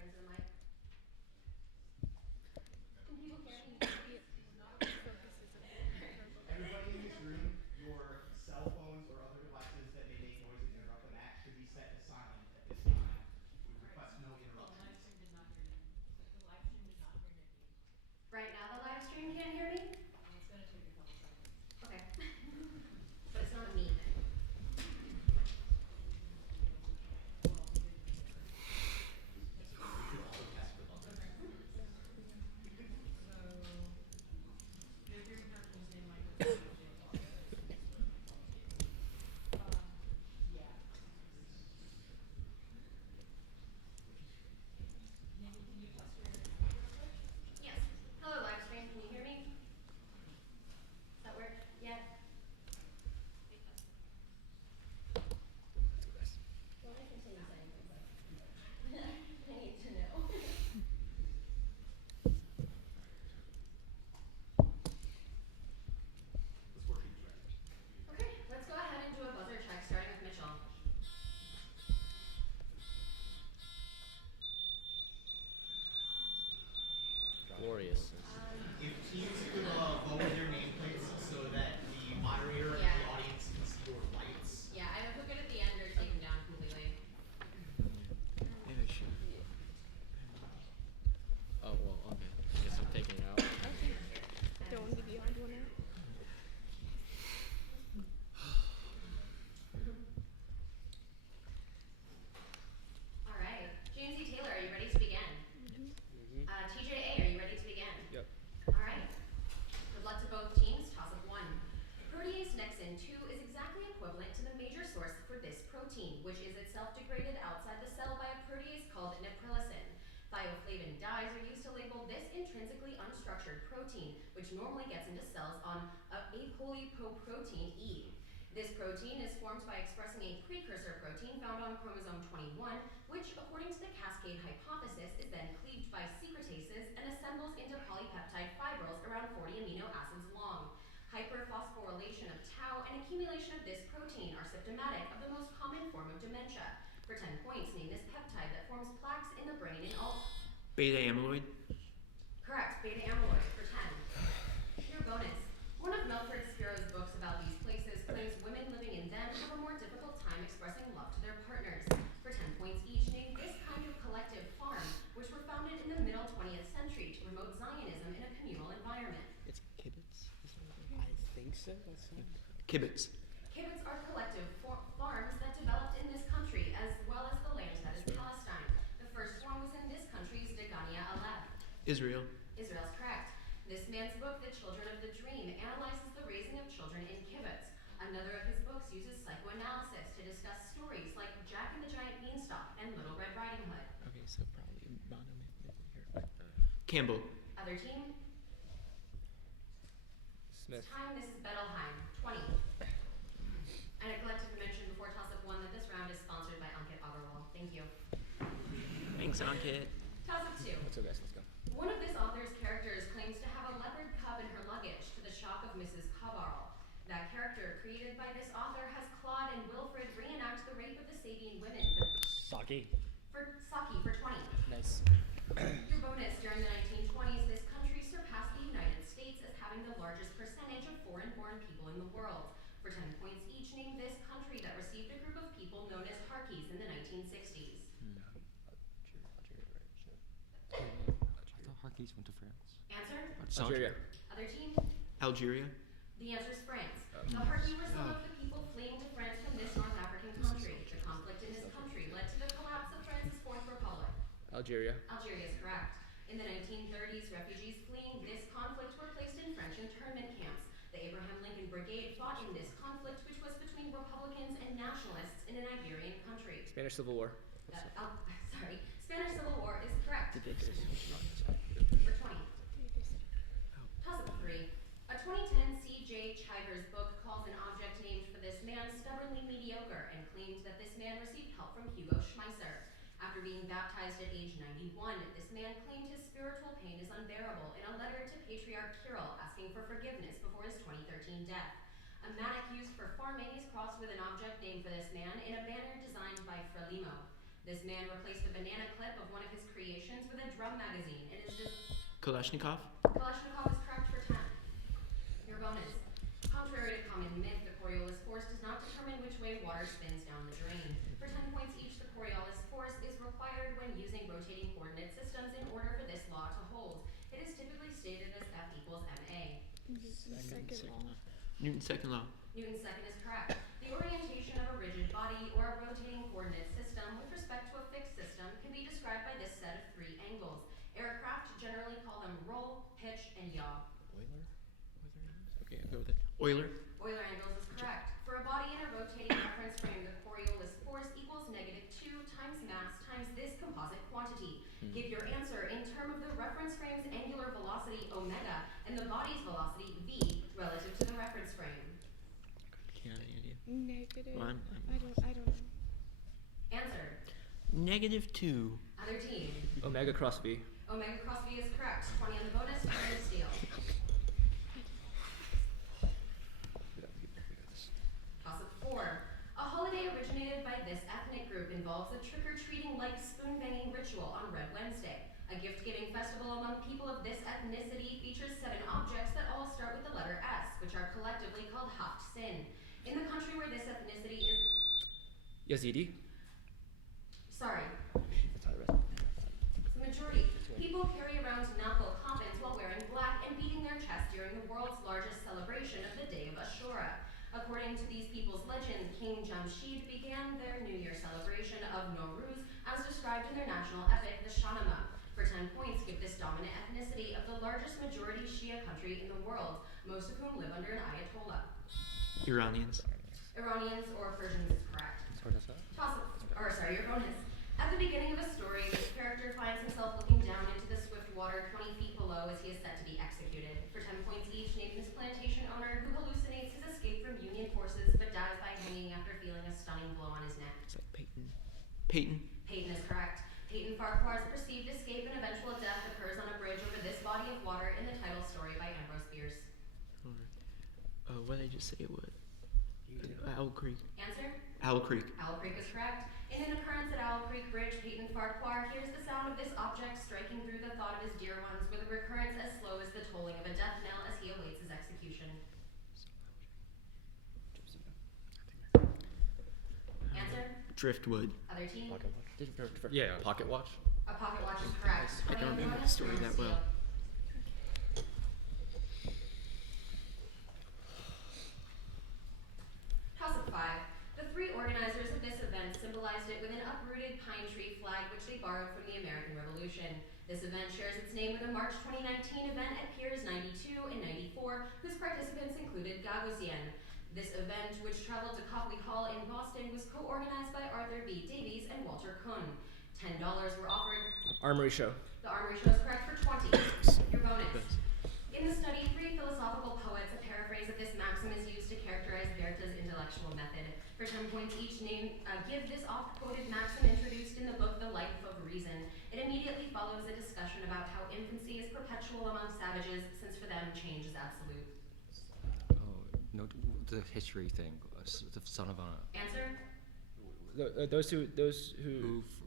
into the mic. Can people hear me? Everybody in this room, your cell phones or other devices that may make noise and interrupt the match should be set to silent at this time. We request no interruptions. The live stream did not hear me. The live stream did not hear Nikki. Right now the live stream can't hear me? It's going to take a couple seconds. Okay. But it's not a me thing. Yes. Hello, live stream. Can you hear me? Does that work? Yeah. Well, I can say anything, but I need to know. Okay, let's go ahead and do a buzzer check, starting with Mitchell. Glorious. If teams could lower their nameplates so that the moderator and the audience can see your lights. Yeah, either hook it at the end or take them down completely. Maybe I should. Oh, well, okay. I guess I'm taking it out. Okay. Don't want to be on one out. All right. Jamesy Taylor, are you ready to begin? TJA, are you ready to begin? Yep. All right. Good luck to both teams. Toss up 1. Protease Nexin 2 is exactly equivalent to the major source for this protein, which is itself degraded outside the cell by a protease called neprilysin. Thioflavin dyes are used to label this intrinsically unstructured protein, which normally gets into cells on apolipoprotein E. This protein is formed by expressing a precursor protein found on chromosome 21, which, according to the cascade hypothesis, is then cleaved by secretases and assembles into polypeptide fibrils around 40 amino acids long. Hyperphosphorylation of tau and accumulation of this protein are symptomatic of the most common form of dementia. For 10 points, name this peptide that forms plaques in the brain in all. Beta amyloid? Correct, beta amyloid for 10. Your bonus. One of Melford Spiro's books about these places claims women living in them have a more difficult time expressing love to their partners. For 10 points each, name this kind of collective farm, which were founded in the middle 20th century to promote Zionism in a communal environment. It's kibbutz? I think so. That's not... Kibbutz. Kibbutz are collective farms that developed in this country, as well as the land that is Palestine. The first one was in this country's Degania Alef. Israel. Israel's correct. This man's book, The Children of the Dream, analyzes the raising of children in kibbutz. Another of his books uses psychoanalysis to discuss stories like Jack and the Giant Beanstalk and Little Red Riding Hood. Okay, so probably Bono here. Campbell. Other team? Smith. Time, this is Bettelheim, 20. I neglected to mention before toss-up 1 that this round is sponsored by Ankit Agarwal. Thank you. Thanks, Ankit. Toss-up 2. Let's go, guys. Let's go. One of this author's characters claims to have a leopard cub in her luggage, to the shock of Mrs. Cabarl. That character, created by this author, has Claude and Wilfred reenact the rape of the Sabine women Saki. for Saki for 20. Nice. Your bonus, during the 1920s, this country surpassed the United States as having the largest percentage of foreign-born people in the world. For 10 points each, name this country that received a group of people known as Harkis in the 1960s. I thought Harkeys went to France. Answer? Algeria. Other team? Algeria. The answer is France. The Harki were some of the people fleeing to France from this North African country. The conflict in this country led to the collapse of France's Fourth Republic. Algeria. Algeria is correct. In the 1930s, refugees fleeing this conflict were placed in French internment camps. The Abraham Lincoln Brigade fought in this conflict, which was between Republicans and nationalists in an Iberian country. Spanish Civil War. Spanish Civil War is correct. Did they say For 20. Toss-up 3. A 2010 C.J. Chivers book calls an object named for this man stubbornly mediocre and claimed that this man received help from Hugo Schmeisser. After being baptized at age 91, this man claimed his spiritual pain is unbearable in a letter to Patriarch Kirill asking for forgiveness before his 2013 death. A mattock used for farming is crossed with an object named for this man in a banner designed by Frelimo. This man replaced the banana clip of one of his creations drum magazine and is Kalashnikov. Kalashnikov is correct for 10. Your bonus. Contrary to common myth, the Coriolis force does not determine which way water spins down the drain. For 10 points each, the Coriolis force is required when using rotating coordinate systems in order for this law to hold. It is typically stated as F equals ma. Second law. Newton's second law. Newton's second is correct. The orientation of a rigid body or a rotating coordinate system with respect to a fixed system can be described by this set of 3 angles. Aircraft generally call them roll, pitch, and yaw. Euler? Okay, I'll go with it. Euler. Euler angles is correct. For a body in a rotating reference frame, the Coriolis force equals -2 times mass times this composite quantity. Give your answer in term of the reference frame's angular velocity omega and the body's velocity v relative to the reference frame. Can't have any idea. Negative. Well, I don't know. Answer. -2. Other team. Omega cross V. Omega cross v is correct. 20 on the bonus, 20 to steal. Toss up 4. A holiday originated by this ethnic group involves a trick-or-treating like spoon-banging ritual on Red Wednesday. A gift-giving festival among people of this ethnicity features 7 objects that all start with the letter S, which are collectively called haft sin. In the country where this ethnicity is... Yazidi. Sorry. That's how I read. It's the majority. People carry around knuckle coffins while wearing black and beating their chest during the world's largest celebration of the Day of Ashura. According to these people's legend, King Jamshid began their New Year celebration of Nowruz as described in their national epic, the Shahnameh. For 10 points, give this dominant ethnicity of the largest majority Shia country in the world, most of whom live under an Ayatollah. Iranians. Iranians or Persians is correct. Your bonus. At the beginning of a story, this character finds himself looking down into the swift water 20 feet below as he is set to be executed. For 10 points each, name this plantation owner who hallucinates his escape from Union forces but dies by hanging after feeling a stunning blow on his neck. It's like Peyton. Peyton. Peyton is correct. Peyton Farquhar's perceived escape and eventual death occurs on a bridge over this body of water in the title story by Ambrose Bierce. What did I just say it would? Owl Creek. Answer? Owl Creek. Owl Creek is correct. In an occurrence at Owl Creek Bridge, Peyton Farquhar hears the sound of this object striking through the thought of his dear ones with a recurrence as slow as the tolling of a death knell as he awaits his execution. Answer? Driftwood. Other team? Pocket watch? Yeah, pocket watch. A pocket watch is correct. I don't 20 on remember the bonus, story 20 that steal. well. Toss up 5. The 3 organizers of this event symbolized it with an uprooted pine tree flag which they borrowed from the American Revolution. This event shares its name with a March 2019 event at Piers 92 and 94, whose participants included Gagosian. This event, which traveled to Copley Hall in Boston, was co-organized by Arthur B. Davies and Walter Kuhn. $10 were offered. Armory show. The Armory show is correct for 20. Your bonus. In the study, 3 philosophical poets, a paraphrase of this maxim is used to characterize Goethe's intellectual method. For 10 points each, give this oft-quoted maxim introduced in the book The Life of Reason. It immediately follows a discussion about how infancy is perpetual among savages, since for them change is absolute. Oh, no, the history thing. The son of a. Answer? Those who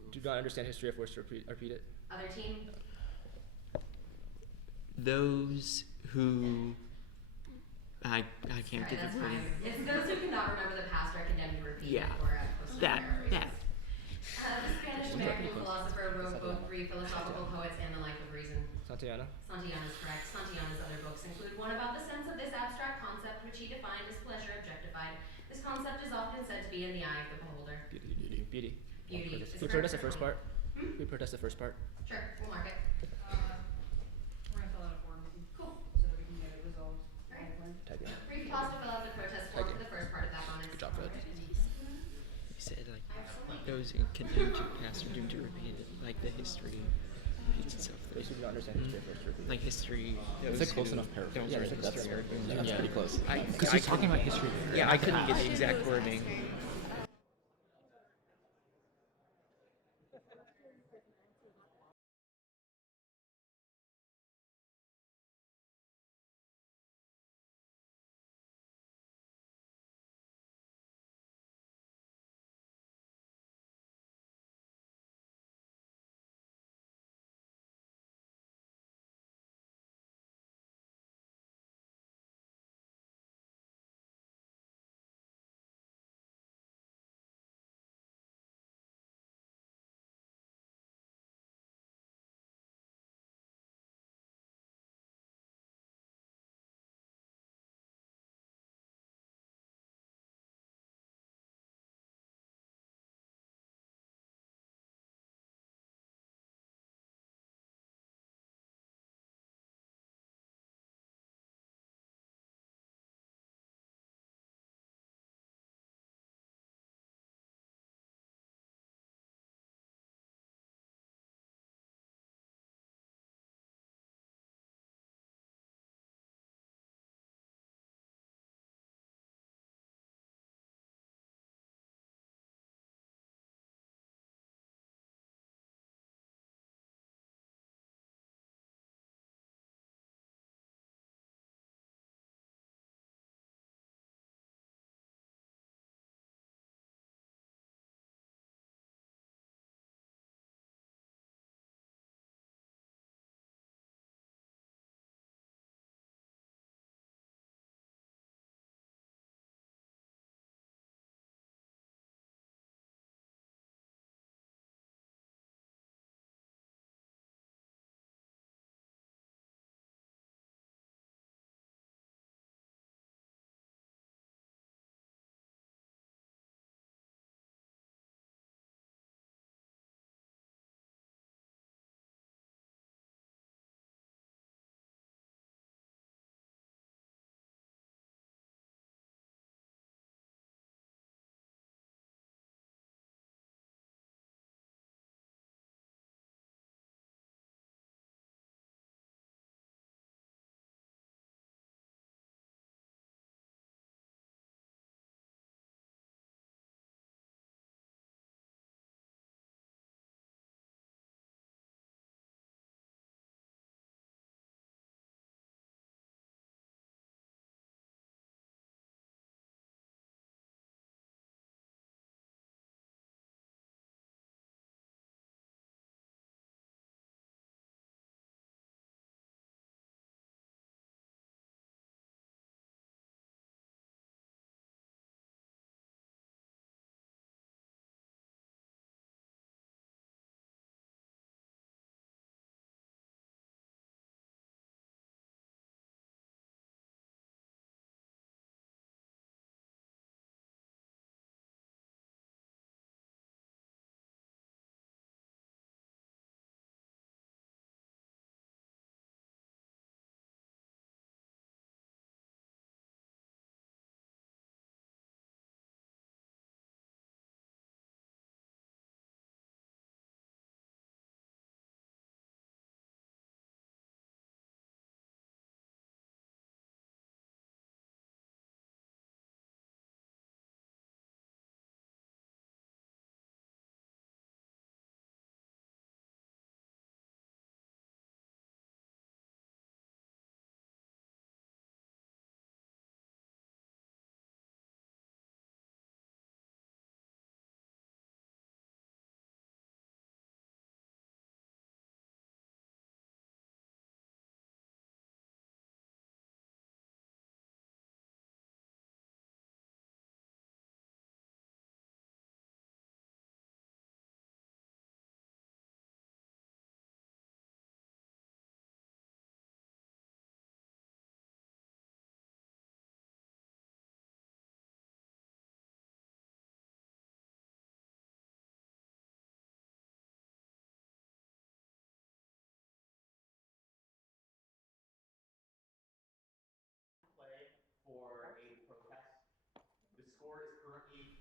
do not understand history are forced to repeat it. Other team? Those who I can't Sorry, give that's it fine. It's those who cannot remember the past are condemned to repeat Yeah. or post That. The Spanish-American philosopher wrote both 3 philosophical poets and The Life of Reason. Santayana. Santayana is correct. Santayana's other books include one about the sense of this abstract concept, which he defined as pleasure objectified. This concept is often said to be in the eye of the beholder. Beauty. Beauty. is We correct protest the for first 20. part. We protest the first part. Sure, we'll mark it. We're gonna fill out a form Cool. so that we can get it resolved. Alright. Type in. Brief pause to fill out the protest form for the first part of that bonus. Good job, Fred. He said like those who condemned to past are doomed to repeat it, like the history repeats itself. Those who do not understand history are forced to repeat it. Like history. It's a close enough paraphrase. Don't Yeah, read that's history. That's pretty close. Because He's talking about history. Yeah, I couldn't get the exact wording.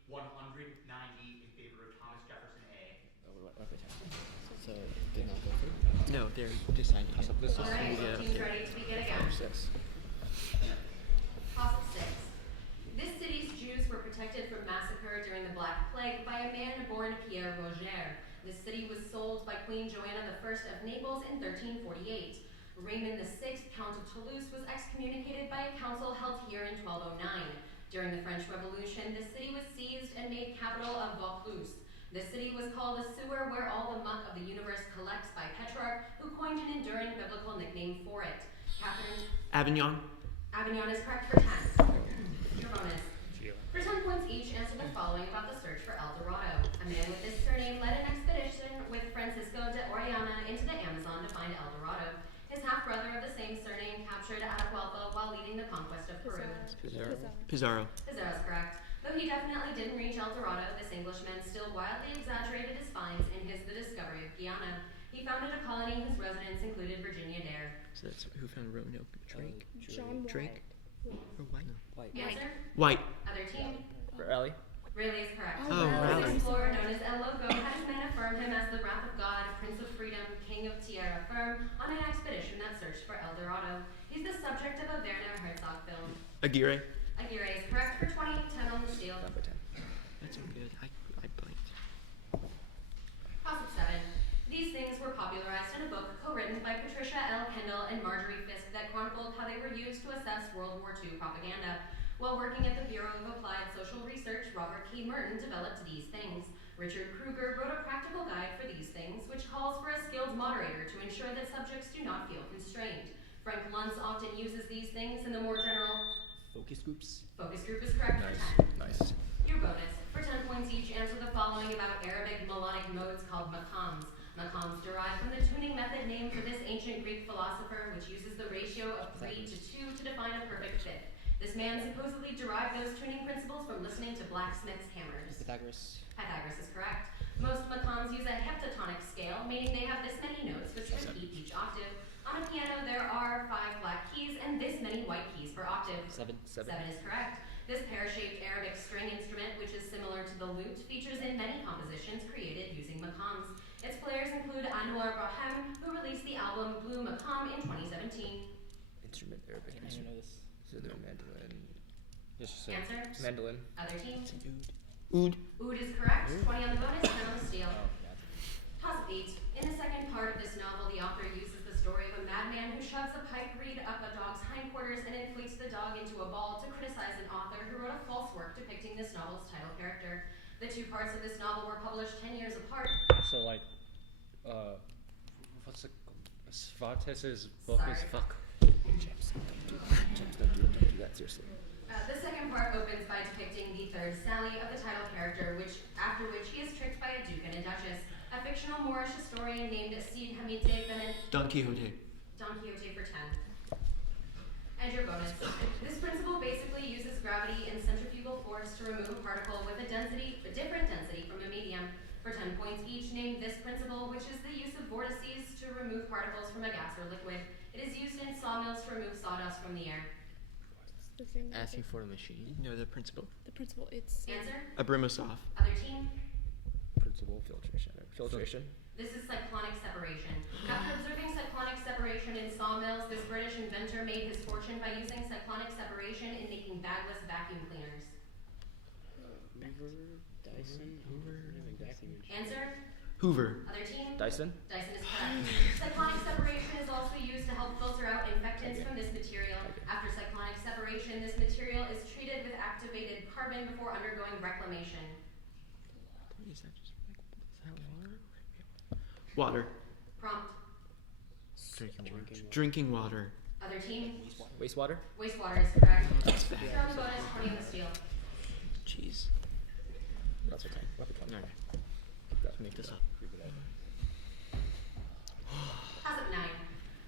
190 in favor of Thomas Jefferson A. So did not go through. No, they're deciding it. This is Alright, teams ready to begin again. 6. Toss of 6. This city's Jews were protected from massacre during the Black Plague by a man born Pierre Roger. The city was sold by Queen Joanna I of Naples in 1348. Raymond VI, Count of Toulouse, was excommunicated by a council held here in 1209. During the French Revolution, the city was seized and made capital of Vaucluse. The city was called a sewer where all the muck of the universe collects by Petrarch, who coined an enduring biblical nickname for it. Catherine? Avignon. Avignon is correct for 10. Your bonus. For 10 points each, answer the following about the search for El Dorado. A man with this surname led an expedition with Francisco de Orellana into the Amazon to find El Dorado. His half-brother of the same surname captured Atahualpa while leading the conquest of Peru. Pizarro. Pizarro. Pizarro is correct. Though he definitely didn't reach El Dorado, this Englishman still wildly exaggerated his finds in his The Discovery of Guyana. He founded a colony whose residents included Virginia Dare. So that's who found Roanoke. Drake. John Drake. Or White. White. Answer? White. Other team? Raleigh. Raleigh is correct. Oh, This Raleigh. explorer known as El Loco had his men affirm him as the Wrath of God, Prince of Freedom, King of Tierra Firm, on an expedition that searched for El Dorado. He's the subject of a Werner Herzog film. Aguirre. Aguirre is correct for 20, 10 on the steal. Number 10. That's so good. I blanked. Toss of 7. These things were popularized in a book co-written by Patricia L. Kendall and Marjorie Fisk that chronicled how they were used to assess World War II propaganda. While working at the Bureau of Applied Social Research, Robert K. Merton developed these things. Richard Kruger wrote a practical guide for these things, which calls for a skilled moderator to ensure that subjects do not feel constrained. Frank Luntz often uses these things in the more general Focus groups. focus group is correct Nice. for 10. Nice. Your bonus. For 10 points each, answer the following about Arabic melodic modes called maqams. Maqams derive from the tuning method named for this ancient Greek philosopher, which uses the ratio of 3 to 2 to define a perfect fifth. This man supposedly derived those tuning principles from listening to blacksmiths' hammers. Pythagoras. Pythagoras is correct. Most maqams use a heptatonic scale, meaning they have this many notes which repeat each octave. On a piano, there are 5 black keys and this many white keys per octave. 7. 7 is correct. This pear-shaped Arabic string instrument, which is similar to the lute, features in many compositions created using maqams. Its players include Anwar Braham, who released the album Blue Maqam in 2017. Instrument Arabic. I don't know this. So no mandolin. Just say. Answer? Mandolin. Other team? Oud. Oud is correct. 20 on the bonus, 10 on the steal. Oh, yeah. Toss of 8. In the second part of this novel, the author uses the story of a madman who shoves a pipe reed up a dog's hindquarters and inflates the dog into a ball to criticize an author who wrote a false work depicting this novel's title character. The 2 parts of this novel were published 10 years apart. So like, what's it? Svates's book is Sorry. fuck. James, don't do that, seriously. The second part opens by depicting the third Sally of the title character, after which he is tricked by a duke and a duchess. A fictional Moorish historian named Cid Hamite Benet Don Quixote. Don Quixote for 10. And your bonus. This principle basically uses gravity and centrifugal force to remove a particle with a different density from a medium. For 10 points each, name this principle, which is the use of vortices to remove particles from a gas or liquid. It is used in sawmills to remove sawdust from the air. It's the same. Asking for a machine. No, the principal. The principal. It's. Answer? Abrimosov. Other team? Principal filtration. Filtration. This is cyclonic separation. After observing cyclonic separation in sawmills, this British inventor made his fortune by using cyclonic separation in making bagless vacuum cleaners. Hoover, Dyson, Answer? Hoover. Other team? Dyson. Dyson is correct. Cyclonic separation is also used to help filter out infectants from this material. After cyclonic separation, this material is treated with activated carbon before undergoing reclamation. Is that just like, is that water? Water. Prompt. Drinking water. Other team? Wastewater. Wastewater is correct. That's bad. You're on the bonus, 20 on the steal. Jeez. That's what 10. Roughly 20. Okay. That's Make this up. As of 9.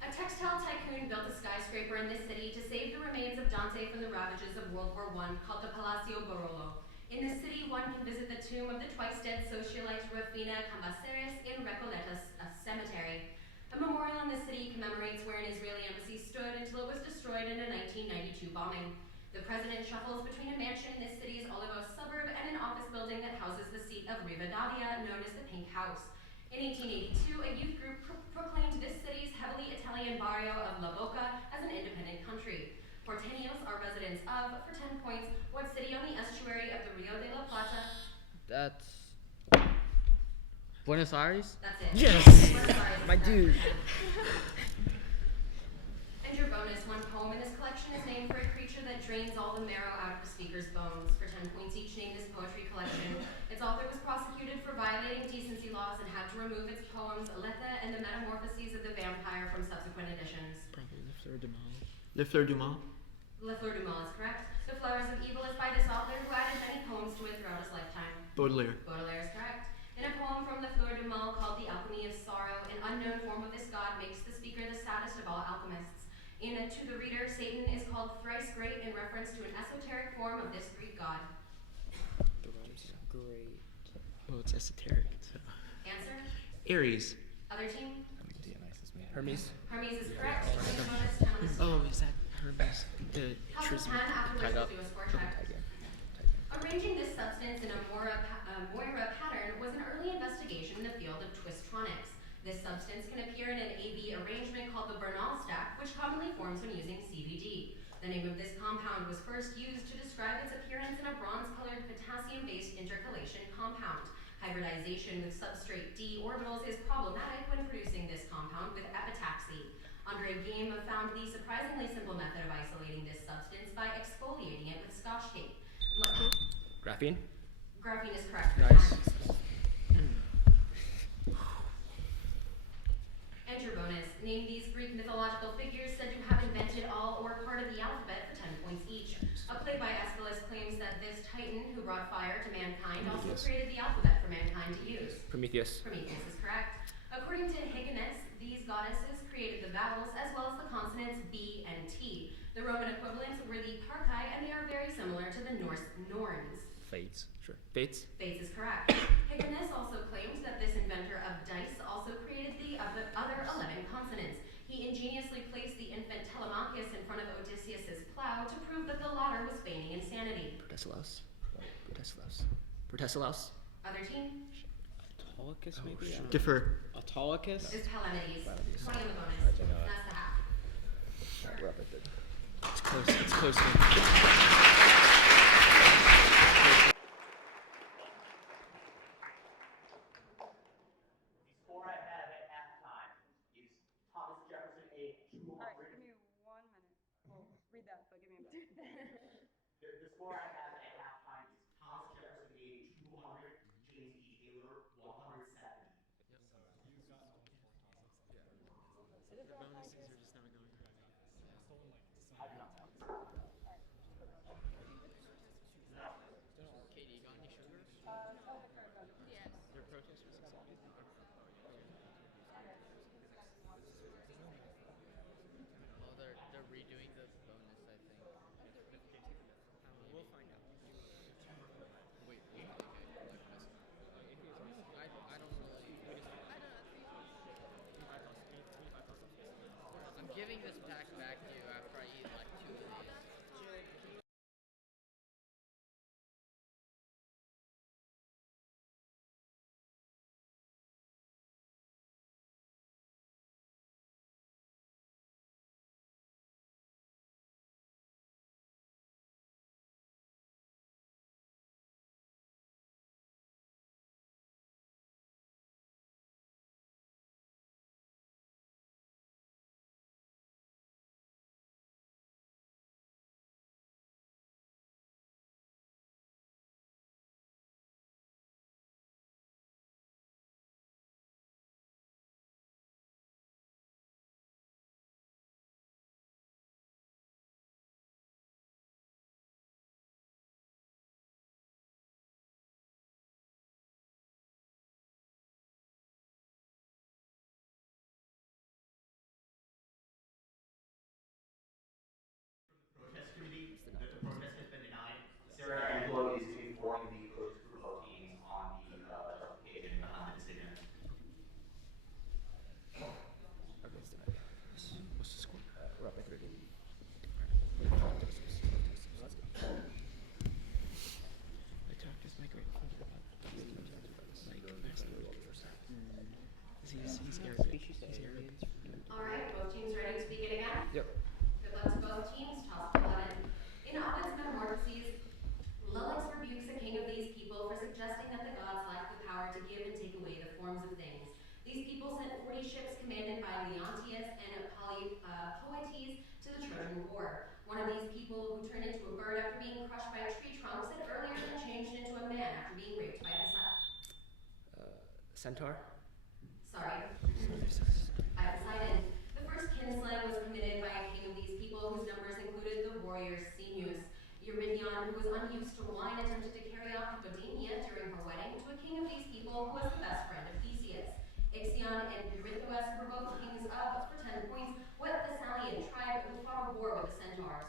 A textile tycoon built a skyscraper in this city to save the remains of Dante from the ravages of World War I, called the Palacio Barolo. In this city, one can visit the tomb of the twice-dead socialite Rufina Cambaceres in Recoleta Cemetery. A memorial in the city commemorates where an Israeli embassy stood until it was destroyed in a 1992 bombing. The president shuffles between a mansion in this city's Olivos suburb and an office building that houses the seat of Rivadavia, known as the Pink House. In 1882, a youth group proclaimed this city's heavily Italian barrio of La Boca as an independent country. Porteños are residents of, for 10 points, what city on the estuary of the Rio de la Plata? That's Buenos Aires. That's it. Yes! Buenos Aires is My correct. dude. And your bonus, one poem in this collection is named for a creature that drains all the marrow out of the speaker's bones. For 10 points each, name this poetry collection. Its author was prosecuted for violating decency laws and had to remove its poems Lethe and the Metamorphoses of the Vampire from subsequent editions. Probably Le Fleur du Mal. Le Fleur du Mal. Le Fleur du Mal is correct. The Flowers of Evil is by this author who added many poems to it throughout his lifetime. Baudelaire. Baudelaire is correct. In a poem from Le Fleur du Mal called The Alchemy of Sorrow, an unknown form of this god makes the speaker the saddest of all alchemists. In To the Reader, Satan is called thrice great in reference to an esoteric form of this Greek god. The rhymes. Great. Well, it's esoteric, so. Answer? Aries. Other team? Hermes. Hermes is correct. Point bonus, 10 on the Oh, is that Hermes? The House of 10, trism after which tied we'll up. do a score check. Arranging this substance in a Moira pattern was an early investigation in the field of twistronics. This substance can appear in an AB arrangement called the Bernal stack, which commonly forms when using CVD. The name of this compound was first used to describe its appearance in a bronze-colored potassium-based intercalation compound. Hybridization with substrate D orbitals is problematic when producing this compound with epitaxy. Andre Game found the surprisingly simple method of isolating this substance by exfoliating it with Scotch tape. Graphene. Graphene is correct. Nice. And your bonus. Name these Greek mythological figures said to have invented all or part of the alphabet for 10 points each. A play by Aeschylus claims that this titan who brought fire to mankind also created the alphabet for mankind to use. Prometheus. Prometheus is correct. According to Hyginus, these goddesses created the vowels as well as the consonants B and T. The Roman equivalents were the Parcae, and they are very similar to the Norse Norns. Fates. Sure. Fates. Fates is correct. Hyginus also claimed that this inventor of dice also created the other 11 consonants. He ingeniously placed the infant Telemachus in front of Odysseus's plow to prove that the latter was feigning insanity. Protesilaus. Protesilaus. Protesilaus. Other team? Autolycus, maybe? Defer. Autolycus? Is Palamedes. Palamedes. 20 on the bonus. I don't know that. That's the half. We're up at the. It's close. It's close. The score I have at halftime is Thomas Jefferson A 200. Alright, give me 1 minute. Well, read that, but give me a minute. The score I have at halftime is Thomas Jefferson A 200, James E. Taylor 170. The bonuses are just not going right. Katie, you got any sugar? Yes. Your protest was accepted? Oh, they're redoing the bonus, I think. We'll find out. Wait, really? Okay. I don't really. I'm giving this pack back to you after I eat like 2 of these. ships commanded by Leontius and Poetes to the Trojan War. One of these people who turned into a bird after being crushed by a tree trunk said earlier that changed into a man after being raped by Centaur? Sorry. By Poseidon. The first kinslaying was committed by a king of these people whose numbers included the warrior Senius. Eurydion, who was unused to wine, attempted to carry off Hippodamia during her wedding to a king of these people who was the best friend of Theseus. Ixion and Eurystheus were both kings of, for 10 points, what Thessalian tribe who fought a war with the centaurs.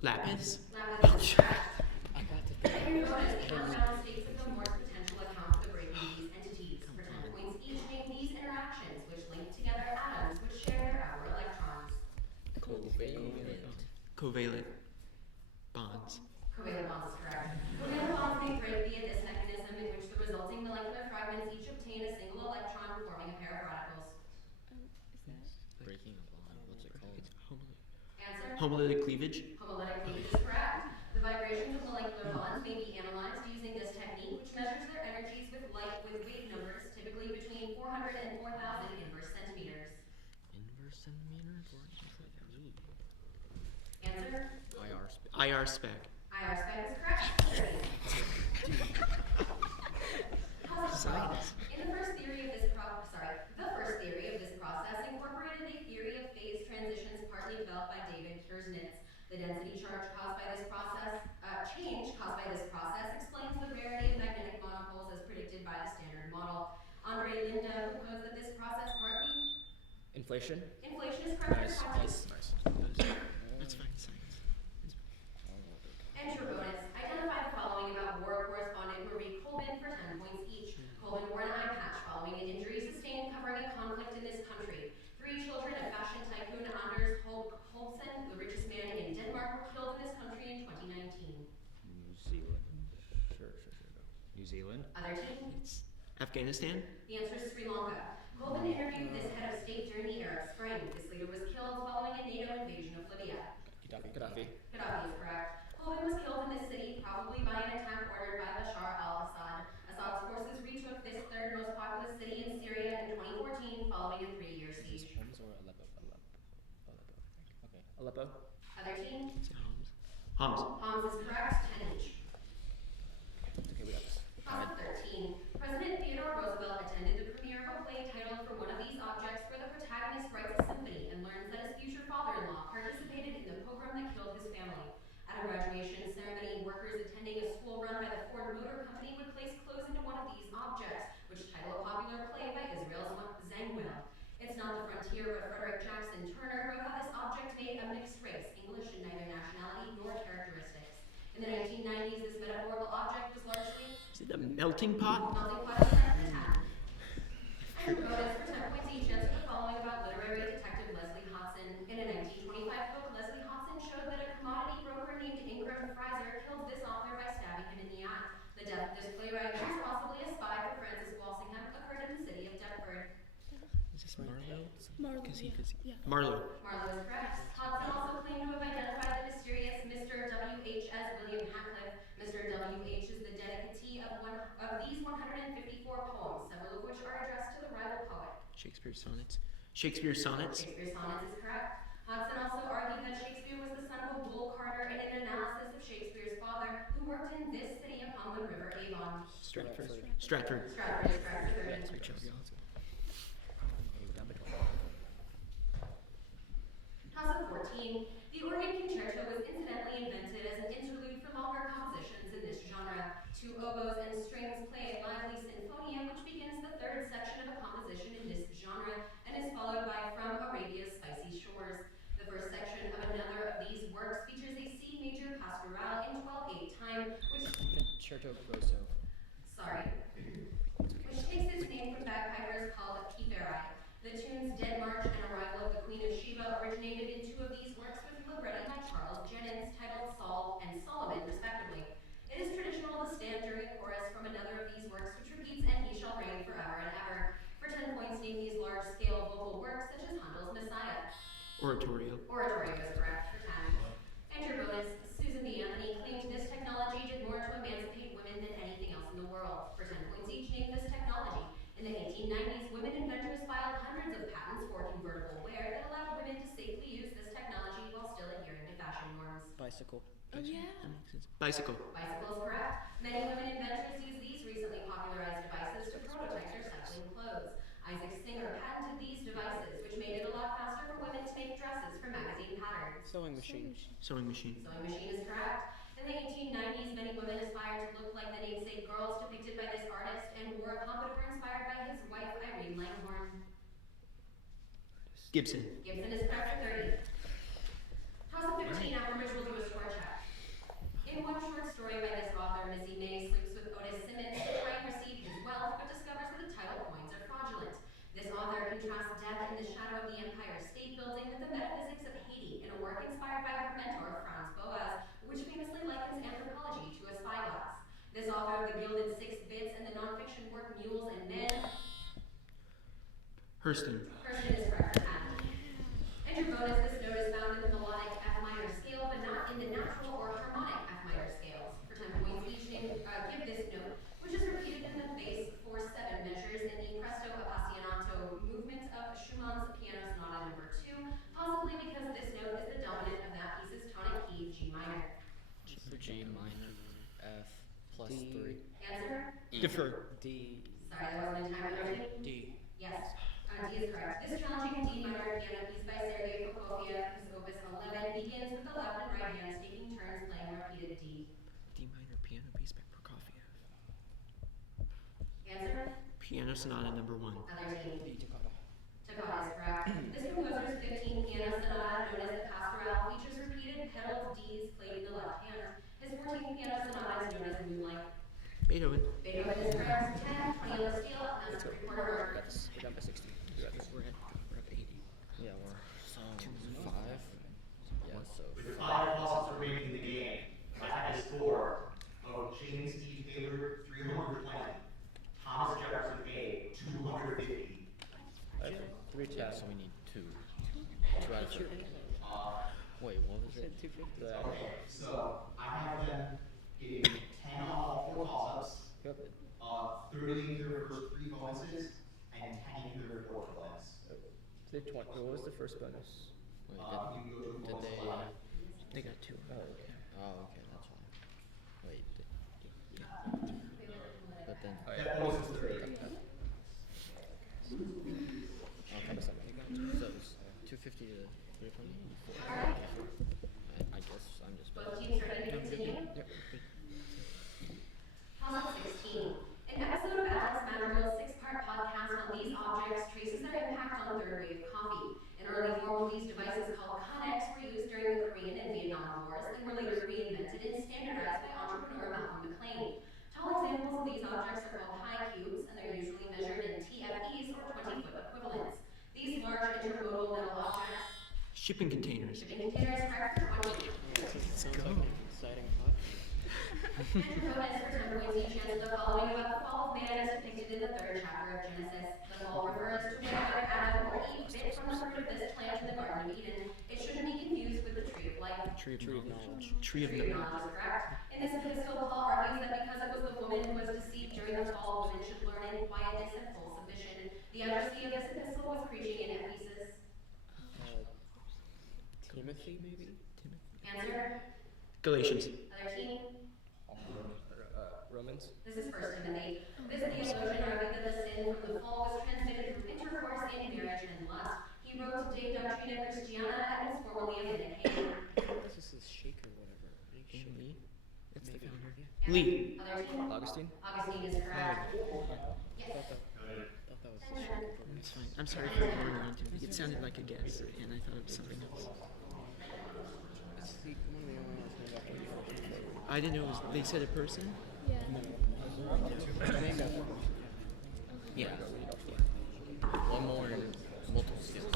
Lapis? Lapis is correct. I got to And your bonus, the unbound states of the Morse potential account for the breaking of these entities. For 10 points each, name these interactions which link together atoms which share their outer electrons. Covalent bonds. Covalent bonds is correct. Covalent bonds may break via this mechanism in which the resulting molecular fragments each obtain a single electron forming a pair of radicals. breaking a bond. What's it called? It's Answer? homolytic cleavage. Homolytic cleavage is correct. The vibrations of molecular bonds may be analyzed using this technique, which measures their energies with light with wave numbers, typically between 400 and 4,000 inverse centimeters. Inverse centimeters? Answer? IR spec. IR spec is correct. Science. In the first theory of this process incorporated a theory of phase transitions partly developed by David Kuznets. The density change caused by this process explains the rarity of magnetic monopoles as predicted by the standard model. Andre Linde proposed that this process partly Inflation? inflation is correct. Nice. That's fine, science. And your bonus. Identify the following about war correspondent Marie Colvin for 10 points each. Colvin wore an eye patch following an injury sustained covering a conflict in this country. 3 children of fashion tycoon Anders Holmsen, the richest man in Denmark, were killed in this country in 2019. New Zealand. Sure. New Zealand? Other team? It's Afghanistan? The answer is Sri Lanka. Colvin interviewed this head of state during the Arab Spring. This leader was killed following a NATO invasion of Libya. Gaddafi. Gaddafi is correct. Colvin was killed in this city, probably by an attack ordered by Bashar al-Assad. Assad's forces retook this third most populous city in Syria in 2014 following a 3-year siege. Homs or Aleppo? Okay. Aleppo? Other team? Is it Homs? Homs is correct, 10 each. Okay, we got this. Toss of 13. President Theodore Roosevelt attended the premiere of a play titled For One of These Objects, where the protagonist writes a symphony and learns that his future father-in-law participated in the pogrom that killed his family. At a graduation ceremony, workers attending a school run by the Ford Motor Company would place clothes into one of these objects, which title a popular play by Israel's Zangwill. It's not the frontier, but Frederick Jackson Turner wrote how this object made a mixed race, English in neither nationality nor characteristics. In the 1990s, this metaphorical object was largely Is it a melting pot? melting pot is 10 for 10. And your bonus for 10 points each, answer the following about literary detective Leslie Hodson. In a 1925 book, Leslie Hodson showed that a commodity broker named Ingram Fraser killed this author by stabbing him in the act. The death of this playwright, who was possibly a spy for Francis Walsingham, occurred in the city of Deptford. Is this Marlowe? Marlowe. Yeah. Marlowe. Marlowe is correct. Hodson also claimed to have identified the mysterious Mr. W.H. as William Hatcliffe. Mr. W.H. is the dedicatee of one of these 154 poems, several of which are addressed to the rival poet. Shakespeare sonnets. Shakespeare sonnets. Shakespeare sonnets is correct. Hodson also argued that Shakespeare was the son of a wool carder in an analysis of Shakespeare's father, who worked in this city upon the river Avon. Stratford. Stratford is correct for 30. Toss of 14. The organ concerto was incidentally invented as an interlude for longer compositions in this genre. 2 oboes and strings play a lively sinfonia, which begins the 3rd section of a composition in this genre and is followed by From Arabia's Spicy Shores. The first section of another of these works features a C major pastoral in 12/8 time, Concerto Grosso. which takes its name from bagpipers called Kiferi. The tunes Dead March and Arrival of the Queen of Sheba originated in 2 of these works with libretti by Charles Jennens, titled Saul and Solomon, respectively. It is traditional to stand during a chorus from another of these works, which repeats "And he shall reign forever and ever." For 10 points, name these large-scale vocal works, such as Handel's Messiah. Oratorio. Oratorio is correct for 10. And your bonus, Susan B. Anthony claimed this technology did more to emancipate women than anything else in the world. For 10 points each, name this technology. In the Bicycle. Oh yeah. That makes sense. Bicycle. Bicycle is correct. Many women inventors use these recently popularized devices to prototype their cycling clothes. Isaac Singer patented these devices, which made it a lot faster for women to make dresses for magazine patterns. Sewing machine. Sewing machine. Sewing machine is correct. In the 1890s, many women aspired to look like the namesake girls depicted by this artist and wore a pompadour inspired by his wife, Irene Langhorne. Gibson. Gibson is correct for 30. Toss up 15 after which we'll do a score check. In one short story by this author, Missy May sleeps with Otis Simmons to try and receive his wealth, but discovers that the title coins are fraudulent. This author contrasts death in the shadow of the Empire State Building with the metaphysics of Haiti in a work inspired by her mentor, Franz Boas, which famously likens anthropology to a spyglass. This author of The Gilded Six Bits and the nonfiction work Mules and Men. Hurston. Hurston is correct for 10. Enter bonus, this note is found in the melodic F minor scale, but not in the natural or harmonic F minor scales. For 10 points each, give this note, which is repeated in the bass for 7 measures in the presto appassionato movement of Schumann's Piano Sonata No. 2, possibly because this note is the dominant of that piece's tonic key, G minor. G minor, F plus D. 3. Answer? Defer. D. Sorry, that wasn't in time. Underneath? D. Yes, D is correct. This challenging D minor piano piece by Sergei Prokofiev, whose opus 11, begins with the left and right hands taking turns playing a repeated D. D minor piano piece by Prokofiev. Answer? Piano Sonata No. 1. Other team. D. Toccata. Toccata is correct. This composer's 15 piano sonata, known as the Pastoral, features repeated pedaled Ds played in the left hand. His 14th piano sonata is known as Moonlight. Beethoven. Beethoven is correct. 10, 20 on the scale, and that's a three-quarter mark. We're down by 60. You got this. We're at 80. Yeah, we're 5. Yeah, so With 5 losses remaining in the game, I had a score of James E. Taylor 320, Thomas Jefferson A 250. I have 3 yeah, tabs. so we need 2. 2 out of 3. Wait, what was it? 250. Okay, so I have them getting 10 on all 4 toss-ups, Yep. 30 into their first 3 bonuses, and 10 into their 4 bonus. Did 20. What was the first bonus? Wait, You can go to did bonus they? 5. They got 2. Oh, okay. Oh, okay, that's fine. Wait, but then. Oh, yeah. That bonus is 30. How about something? So it's 250 to 320? I guess I'm just. Both teams ready to continue? Yep. Toss-up 16. An episode of Alex Madrigal's 6-part podcast on these objects traces their impact on third wave coffee. In early form, these devices called Connex were used during the Korean and Vietnam Wars and were later reinvented and standardized by entrepreneur Malcolm McLean. Tall examples of these objects are called high cubes, and they're usually measured in TFEs or 20-foot equivalents. These large intermodal metal objects. Shipping containers. Shipping containers correct for 20. Sounds like an exciting podcast. Enter bonus for 10 points each. Answer the following about the fall of man as depicted in the 3rd chapter of Genesis. The fall refers to when either Adam or Eve bit from the fruit of this plant in the Garden of Eden. It shouldn't be confused with the tree of life. Tree of knowledge. Tree of Tree of knowledge. knowledge is correct. In this epistle, Paul argues that because it was the woman who was deceived during the fall, women should learn in quietness and full submission. The addressee of this epistle was preaching in Ephesus. Timothy, maybe? Answer? Galatians. Other team? Romans. This is 1 Timothy. This theologian argued that the sin from the fall was transmitted through intercourse in marriage and lust. He wrote De Doctrina Christiana and was formerly a Vindicator. This is Shaker, whatever. And Lee. That's the Maybe. founder. Yeah. Lee. Other team? Augustine. Augustine is correct. Yes. Thought that was Shaker. It's fine. I'm sorry for going on to it. It sounded like a guess, and I thought it was something else. It's the one of the only ones named after the first. I didn't know it was. They said a person. Yeah. Named after. Yeah. One more and multiple skills.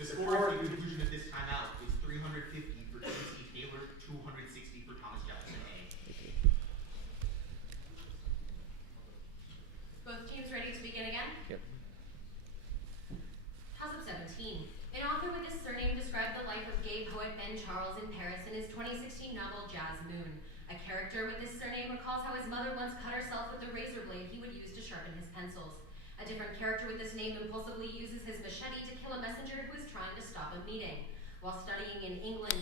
The score at the conclusion of this timeout is 350 for Tennessee Taylor, 260 for Thomas Jefferson A. Both teams ready to begin again? Yep. Toss up 17. An author with this surname described the life of gay poet Ben Charles in Paris in his 2016 novel Jazz Moon. A character with this surname recalls how his mother once cut herself with the razor blade he would use to sharpen his pencils. A different character with this name impulsively uses his machete to kill a messenger who is trying to stop a meeting. While studying in England,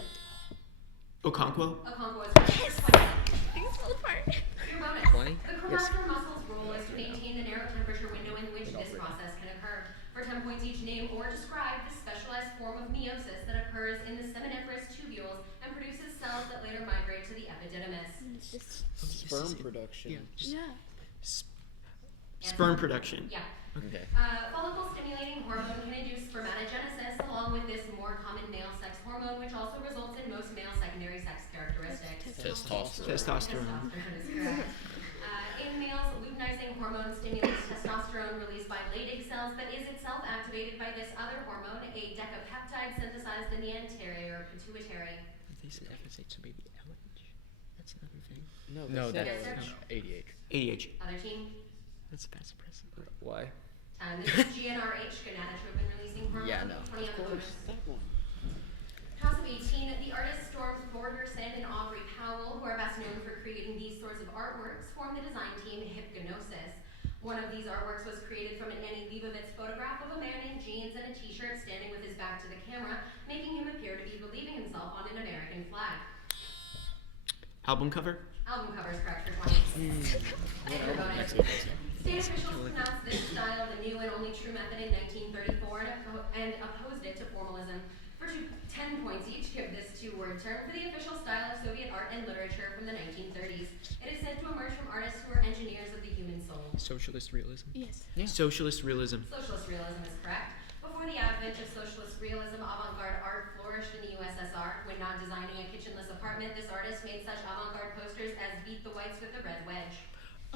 Okonkwo? Okonkwo is correct. Things fall apart. Your bonus. 20? The corrector muscle's role is to maintain the narrow temperature window in which this process can occur. For 10 points each, name or describe the specialized form of meiosis that occurs in the seminiferous tubules and produces cells that later migrate to the epididymis. It's just, Sperm production. Yeah. Just yeah. Sperm production. Yeah. Okay. Follicle-stimulating hormone can induce spermatogenesis along with this more common male sex hormone, which also results in most male secondary sex characteristics. Testosterone. Testosterone. Is correct. In males, luteinizing hormone stimulates testosterone released by Leydig cells, but is itself activated by this other hormone, a decapeptide synthesized in the anterior pituitary. They said FSH, so maybe LH. That's another thing. No, Yes, that's sir. ADH. ADH. Other team? That's vasopressin. Why? This is GnRH, gonadotropin releasing hormone. Yeah, no. 20 other bonus. That one. Toss of 18, the artists Storm Thorgerson and Aubrey Powell, who are best known for creating these sorts of artworks, formed the design team Hypnosis. One of these artworks was created from an Annie Leibovitz photograph of a man in jeans and a t-shirt standing with his back to the camera, making him appear to be relieving himself on an American flag. Album cover? Album cover is correct for 20. And your bonus. State officials pronounced this style the new and only true method in 1934 and opposed it to formalism. For 10 points each, give this two-word term for the official style of Soviet art and literature from the 1930s. It is said to emerge from artists who are engineers of the human soul. Socialist realism. Yes. Socialist realism. Socialist realism is correct. Before the advent of socialist realism, avant-garde art flourished in the USSR. When not designing a kitchenless apartment, this artist made such avant-garde posters as Beat the Whites with the Red Wedge.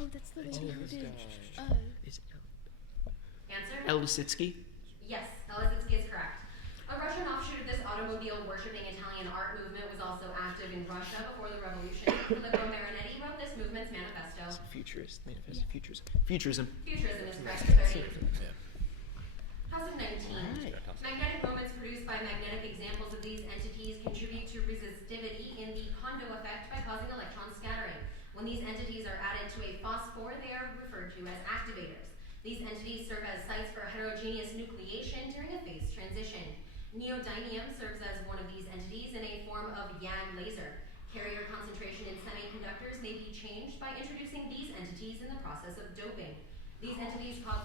Oh, that's the lady who did. Is Answer? El Lisitsky? Yes, Elizabeth is correct. A Russian offshoot of this automobile-worshipping Italian art movement was also active in Russia before the revolution. Filippo Marinetti wrote this movement's manifesto. It's futurist. Manifest futurism. Futurism. Futurism is correct for 30. Yeah. House of 19. Magnetic moments produced by magnetic examples of these entities contribute to resistivity in the Kondo effect by causing electron scattering. When these entities are added to a phosphor, they are referred to as activators. These entities serve as sites for heterogeneous nucleation during a phase transition. Neodymium serves as one of these entities in a form of Yang laser. Carrier concentration in semiconductors may be changed by introducing these entities in the process of doping. These entities cause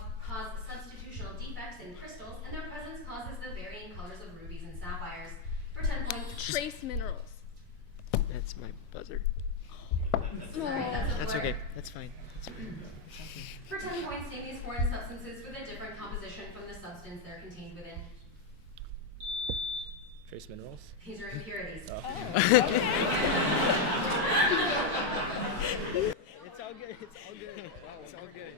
substitutional defects in crystals, and their presence causes the varying colors of rubies and sapphires. For 10 points, Trace minerals. That's my buzzer. sorry, That's blur. okay. That's fine. That's okay. For 10 points, name these foreign substances with a different composition from the substance they're contained within. Trace minerals? These are impurities. It's all good. It's all good. It's all good.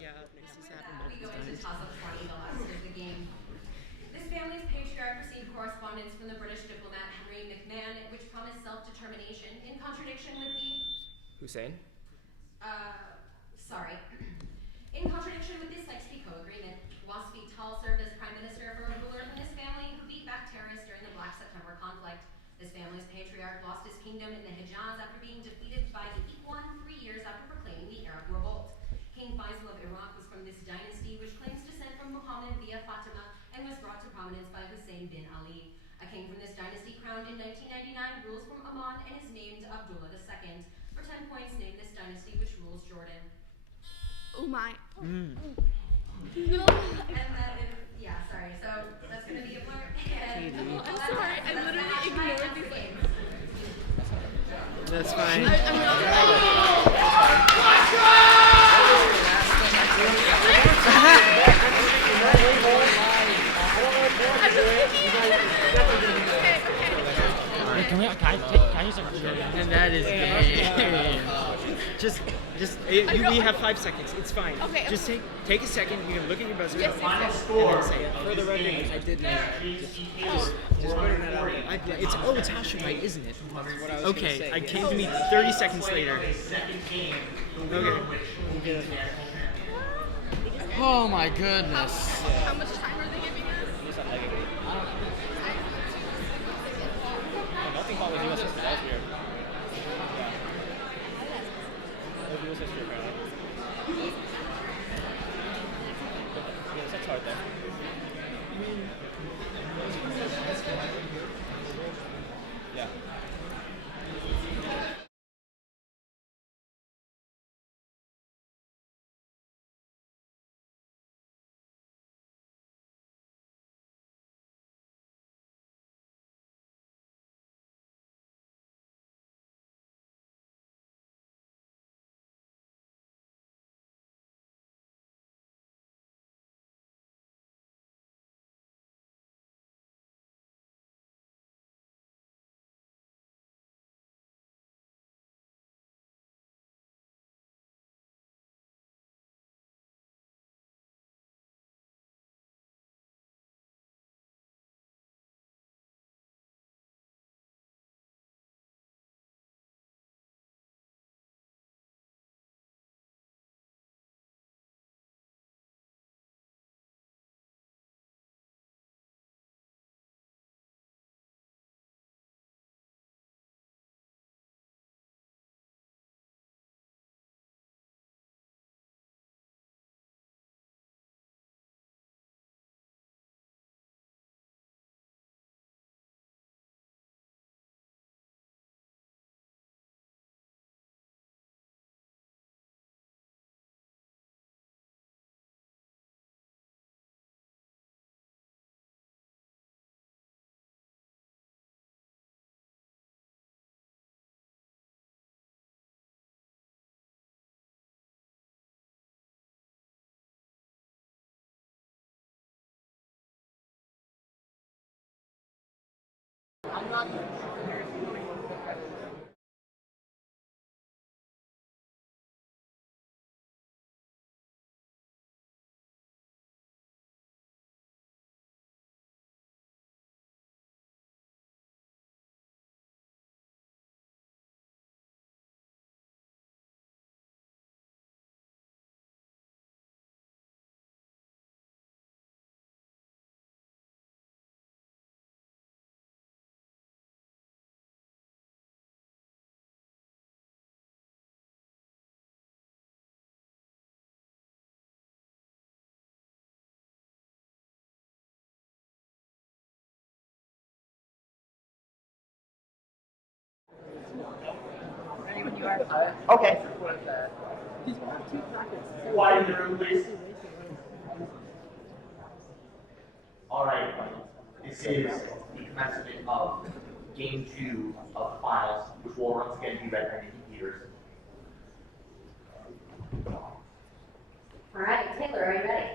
Yeah, this has happened We go multiple into times. toss-up 20, the last of the game. This family's patriarch received correspondence from the British diplomat Henry McMahon, which promised self-determination in contradiction with the Hussein? In contradiction with the Sykes-Picot Agreement, Wasfi Tal served as prime minister for a ruler from this family who beat back terrorists during the Black September conflict. This family's patriarch lost his kingdom in the Hijaz after being defeated by the Ikhwan 3 years after proclaiming the Arab Revolt. King Faisal of Iraq was from this dynasty, which claims descent from Muhammad via Fatima and was brought to prominence by Hussein bin Ali. A king from this dynasty crowned in 1999 rules from Amman and is named Abdullah II. For 10 points, name this dynasty which rules Jordan. Oh my. And that is, yeah, sorry. So that's going to be a blur. And I'm sorry. I literally ignored these games. That's fine. Can I use a And that is game. Just, we have 5 seconds. It's fine. Okay, Just take a second. You can look at your buzzer. Yes, and then say it. For the record, I did know that. Just putting that out there. It's Hashemite, isn't it? That's what I was Okay, gonna say. I came to me 30 seconds later. Okay. Oh my goodness. How much time are they giving us? Nothing follows U.S. history. That was weird. Yeah. That was U.S. history, apparently. Yeah, that's hard though. Yeah. Okay. Quiet in the room, please. All right, this is the commencement of game 2 of the finals, which will once again be read by the computers. All right, Taylor, are you ready?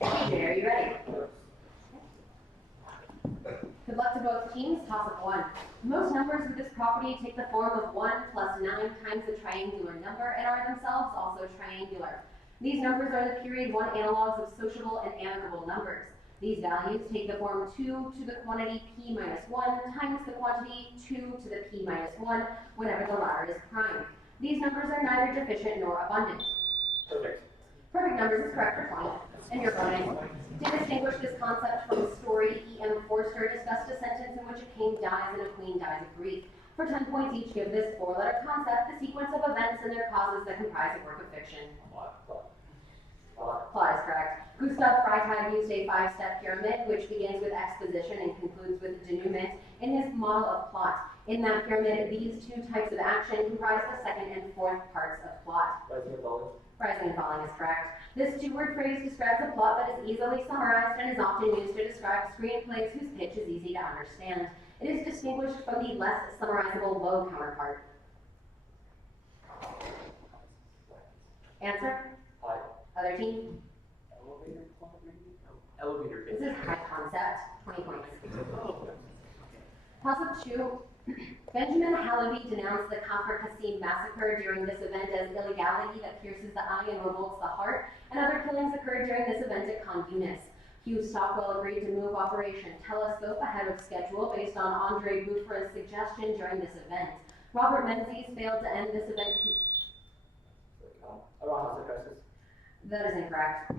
AJ, are you ready? Good luck to both teams. Toss up 1. Most numbers with this property take the form of 1 plus 9 times the triangular number and are themselves also triangular. These numbers are the period 1 analogs of sociable and amicable numbers. These values take the form 2 to the quantity p minus 1 times the quantity 2 to the p minus 1 whenever the latter is prime. These numbers are neither deficient nor abundant. Perfect. Perfect numbers is correct for 20. And your bonus. To distinguish this concept from a story, E.M. Forster discussed a sentence in which a king dies and a queen dies of grief. For 10 points each, give this 4-letter concept the sequence of events and their causes that comprise a work of fiction. Plot is correct. Gustav Freytag used a 5-step pyramid, which begins with exposition and concludes with denouement, in his model of plot. In that pyramid, these 2 types of action comprise the 2nd and 4th parts of plot. Rising and falling is correct. This 2-word phrase describes a plot that is easily summarized and is often used to describe screenplays whose pitch is easy to understand. It is distinguished from the less summarizable low counterpart. Answer? Other team? Elevator This is high concept, 20 points. Toss up 2. Benjamin Halaby denounced the Kafir Qasim massacre during this event as illegality that pierces the eye and revolts the heart, and other killings occurred during this event at Khan Yunis. Hugh Stockwell agreed to move Operation Telescope ahead of schedule based on Andre Boufra's suggestion during this event. Robert Menzies failed to end this event. That is incorrect.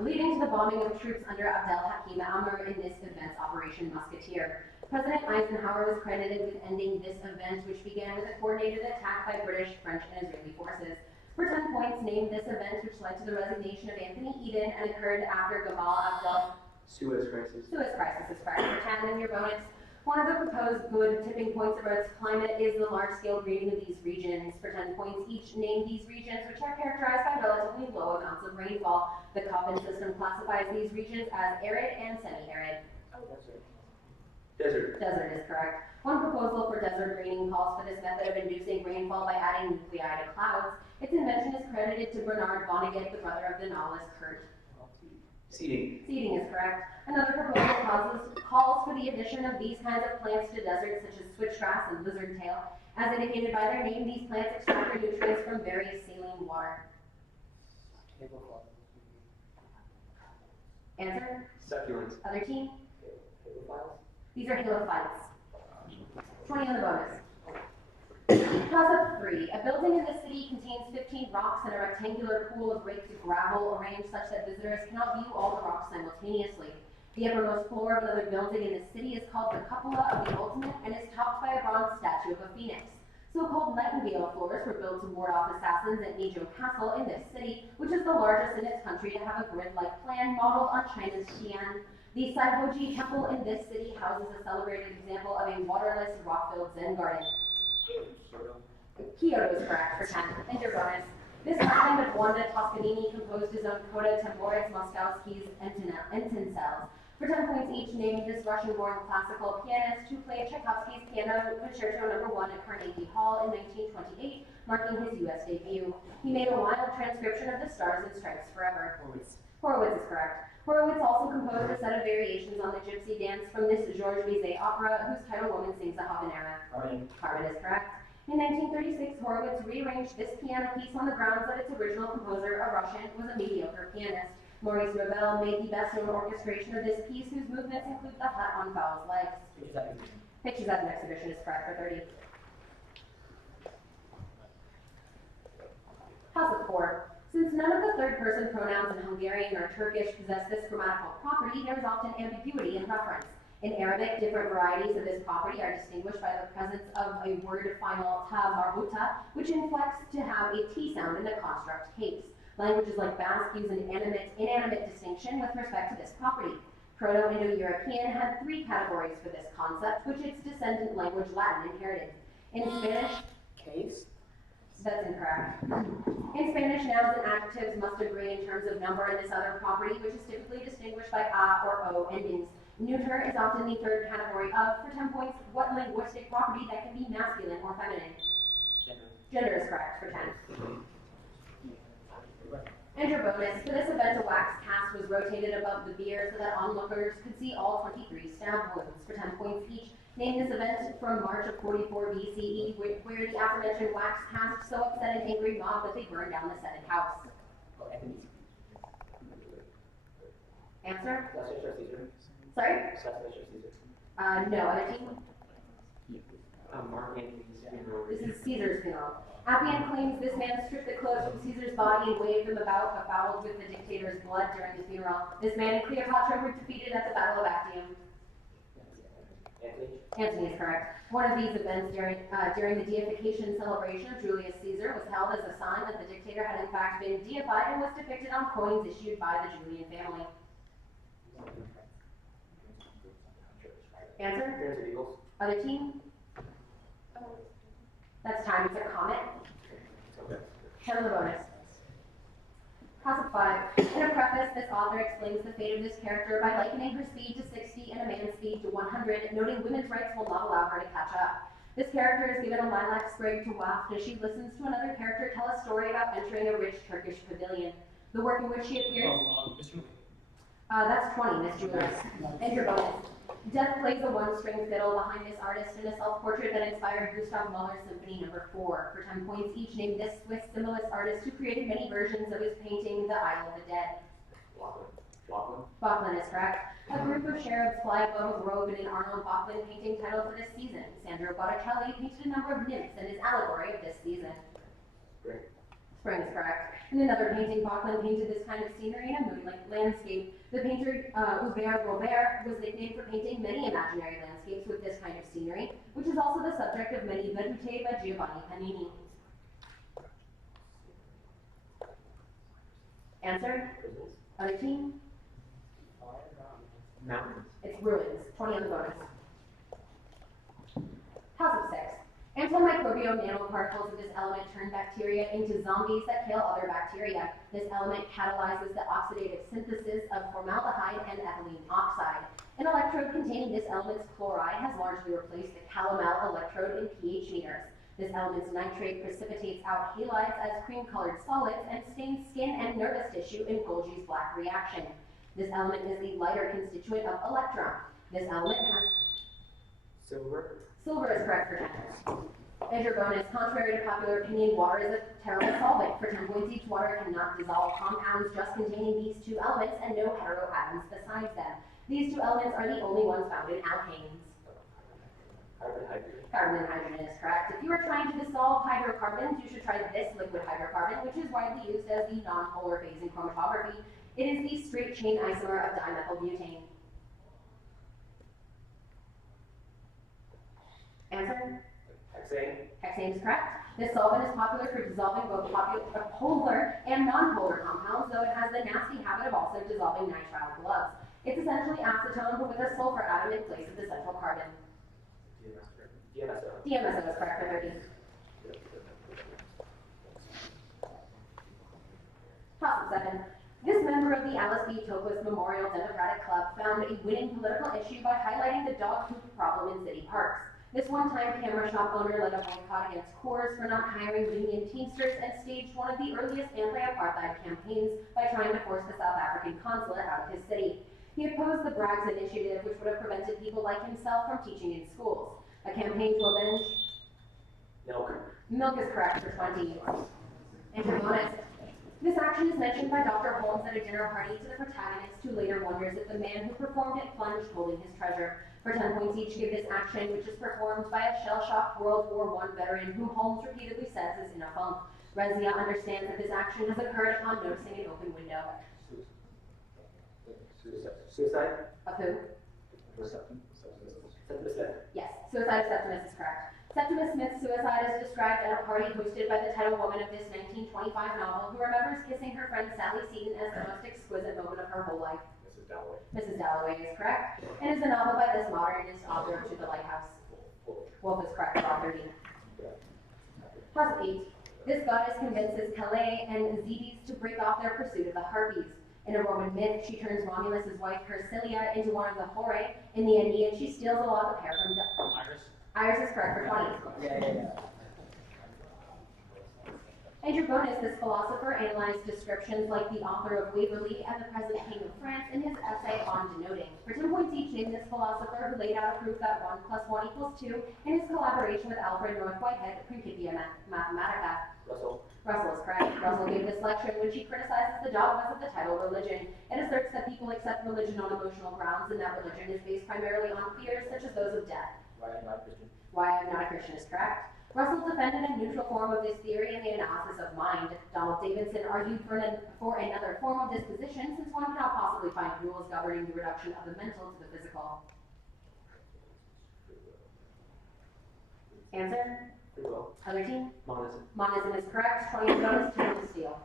Leading to the bombing of troops under Abdel Hakim Amr in this event's Operation Musketeer. President Eisenhower was credited with ending this event, which began with a coordinated attack by British, French, and Israeli forces. For 10 points, name this event which led to the resignation of Anthony Eden and occurred after Gamal Abdel. Suez Crisis. Suez Crisis is correct. For 10, and your bonus. One of the proposed good tipping points of Earth's climate is the large-scale greening of these regions. For 10 points each, name these regions which are characterized by relatively low amounts of rainfall. The Köppen system classifies these regions as arid and semi-arid. Desert. Desert is correct. One proposal for desert greening calls for this method of inducing rainfall by adding nuclei to clouds. Its invention is credited to Bernard Vonnegut, the brother of the novelist Kurt. Seeding. Seeding is correct. Another proposal calls for the addition of these kinds of plants to deserts, such as switchgrass and lizard tail. As indicated by their name, these plants extract their nutrients from various saline water. Answer? Succulents. Other team? These are halophytes. 20 on the bonus. Toss-up 3. A building in the city contains 15 rocks and a rectangular pool of raked gravel arranged such that visitors cannot view all the rocks simultaneously. The uppermost floor of another building in the city is called the Cupola of the Ultimate and is topped by a bronze statue of a phoenix. So-called nightingale floors were built to ward off assassins at Nijo Castle in this city, which is the largest in its country to have a grid-like plan modeled on China's Xi'an. The Saihoji Temple in this city houses a celebrated example of a waterless, rock-filled Zen garden. Kyoto is correct for 10. And your bonus. This husband of Wanda Toscanini composed his own coda to Moritz Moskowski's Entencells. For 10 points each, named this Russian-born classical pianist who played Tchaikovsky's Piano Concerto No. 1 at Carnegie Hall in 1928, marking his U.S. debut. He made a wild transcription of the Stars and Stripes Forever. Horowitz is correct. Horowitz also composed a set of variations on the gypsy dance from this Georges Bizet opera, whose title woman sings the habanera. Carmen is correct. In 1936, Horowitz rearranged this piano piece on the grounds that its original composer, a Russian, was a mediocre pianist. Maurice Ravel made the best-known orchestration of this piece, whose movements include the hut on Fowl's legs. Pitches at an exhibition is correct for 30. House of 4. Since none of the third-person pronouns in Hungarian or Turkish possess this grammatical property, there is often ambiguity in reference. In Arabic, different varieties of this property are distinguished by the presence of a word final ta marbuta, which inflects to have a T sound in the construct case. Languages like Basque use an inanimate distinction with respect to this property. Proto-Indo-European had 3 categories for this concept, which its descendant language Latin inherited. In Spanish, Case. that's incorrect. In Spanish, nouns and adjectives must agree in terms of number in this other property, which is typically distinguished by a or o endings. Neuter is often the third category of, for 10 points, what linguistic property that can be masculine or feminine? Gender is correct for 10. And your bonus. For this event, a wax cast was rotated above the bier so that onlookers could see all 23 stab wounds. For 10 points each, name this event from March of 44 BCE, where the aforementioned wax cast so upset an angry mob that they burned down the said house. Answer? Sorry? No. Other team? Mark Antony's funeral. This is Caesar's funeral. Appian claims this man stripped the clothes from Caesar's body and waved them about, befouled with the dictator's blood during the funeral. This man and Cleopatra were defeated at the Battle of Actium. Antony is correct. One of these events during the deification celebration of Julius Caesar was held as a sign that the dictator had in fact been deified and was depicted on coins issued by the Julian family. Answer? Other team? That's time. It's a comet. 10 on the bonus. Toss-up 5. In a preface, this author explains the fate of this character by likening her speed to 60 and a man's speed to 100, noting women's rights will not allow her to catch up. This character is given a lilac sprig to waft as she listens to another character tell a story about entering a rich Turkish pavilion. The work in which she appears... That's 20, Miss Julius. And your bonus. Death plays a one-string fiddle behind this artist in a self-portrait that inspired Gustav Mahler's Symphony No. 4. For 10 points each, name this Swiss symbolist artist who created many versions of his painting, The Isle of the Dead. Bachmann is correct. A group of cherubs fly above a grove in an Arnold Bachmann painting titled for this season. Sandro Botticelli painted a number of nymphs in his allegory of this season. Spring is correct. In another painting, Bachmann painted this kind of scenery in a moonlit landscape. The painter Hubert Robert was nicknamed for painting many imaginary landscapes with this kind of scenery, which is also the subject of many vedute by Giovanni Panini. Answer? Other team? Mountains. It's ruins. 20 on the bonus. House of 6. Antimicrobial nanoparticles of this element turn bacteria into zombies that kill other bacteria. This element catalyzes the oxidative synthesis of formaldehyde and ethylene oxide. An electrode containing this element's chloride has largely replaced the calomel electrode in pH meters. This element's nitrate precipitates out halides as cream-colored solids and stains skin and nervous tissue in Golgi's black reaction. This element is the lighter constituent of electron. This element has Silver. Silver is correct for 10. As your bonus, contrary to popular opinion, water is a terrible solvent. For 10 points each, water cannot dissolve compounds just containing these two elements and no heteroatoms besides them. These two elements are the only ones found in alkanes. Carbon and hydrogen is correct. If you are trying to dissolve hydrocarbons, you should try this liquid hydrocarbon, which is widely used as the non-polar phase in chromatography. It is the straight chain isomer of dimethylbutane. Answer? Hexane. Hexane is correct. This solvent is popular for dissolving both polar and non-polar compounds, though it has the nasty habit of also dissolving nitrile gloves. It's essentially acetone, but with a sulfur atom in place of the central carbon. DMSO is correct for 13. Toss of 7. This member of the Alice B. Toklas Memorial Democratic Club found a winning political issue by highlighting the dog poop problem in city parks. This one-time camera shop owner led a boycott against Coors for not hiring union Teamsters and staged one of the earliest anti-apartheid campaigns by trying to force the South African consulate out of his city. He opposed the Braggs Initiative, which would have prevented people like himself from teaching in schools. A campaign to avenge... Milk is correct for 20. And your bonus. This action is mentioned by Dr. Holmes at a dinner party to the protagonist, who later wonders if the man who performed it plunged holding his treasure. For 10 points each, give this action, which is performed by a shell-shocked World War I veteran whom Holmes repeatedly says is in a funk. Rezia understands that this action has occurred upon noticing an open window. Suicide. Of who? Septimus Smith. Yes, suicide of Septimus is correct. Septimus Smith's suicide is described at a party hosted by the title woman of this 1925 novel, who remembers kissing her friend Sally Seton as the most exquisite moment of her whole life. Mrs. Dalloway is correct, and is a novel by this modernist author of To the Lighthouse. Wolf is correct for all 13. Plus 8. This goddess convinces Calais and Zetes to break off their pursuit of the Harpies. In a Roman myth, she turns Romulus's wife Hersilia into one of the Horae. In the Aeneid, she steals a lock of hair from Iris. Iris is correct for 20. Yeah. And your bonus, this philosopher analyzed descriptions like the author of Waverley and the present king of France in his essay on denoting. For 10 points each, name this philosopher who laid out a proof that 1 + 1 = 2 in his collaboration with Alfred North Whitehead, Principia Mathematica. Russell is correct. Russell gave this lecture in which he criticizes the dogmas of the title religion. It asserts that people accept religion on emotional grounds and that religion is based primarily on fears such as those of death. Why I'm not a Christian is correct. Russell defended a neutral form of this theory in the analysis of mind. Donald Davidson argued for another form of disposition, since one cannot possibly find rules governing the reduction of the mental to the physical. Answer? Other team? Monism is correct. 20 bonus, 10 to steal.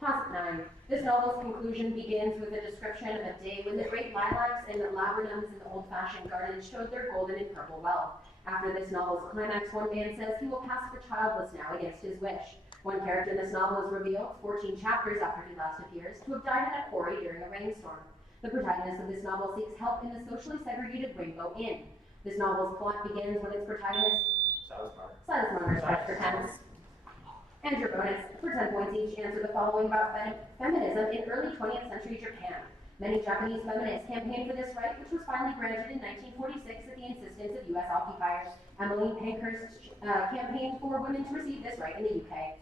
Toss 9. This novel's conclusion begins with a description of a day when the great lilacs and the laburnums in the old-fashioned garden showed their golden and purple wealth. After this novel's climax, one man says he will pass for childless now against his wish. One character in this novel is revealed, 14 chapters after he last appears, to have died in a quarry during a rainstorm. The protagonist of this novel seeks help in the socially segregated Rainbow Inn. This novel's plot begins when its protagonist... Silas Marner is correct for 10. And your bonus, for 10 points each, answer the following about feminism in early 20th century Japan. Many Japanese feminists campaigned for this right, which was finally granted in 1946 at the insistence of U.S. occupiers. Emmeline Pankhurst campaigned for women to receive this right in the UK.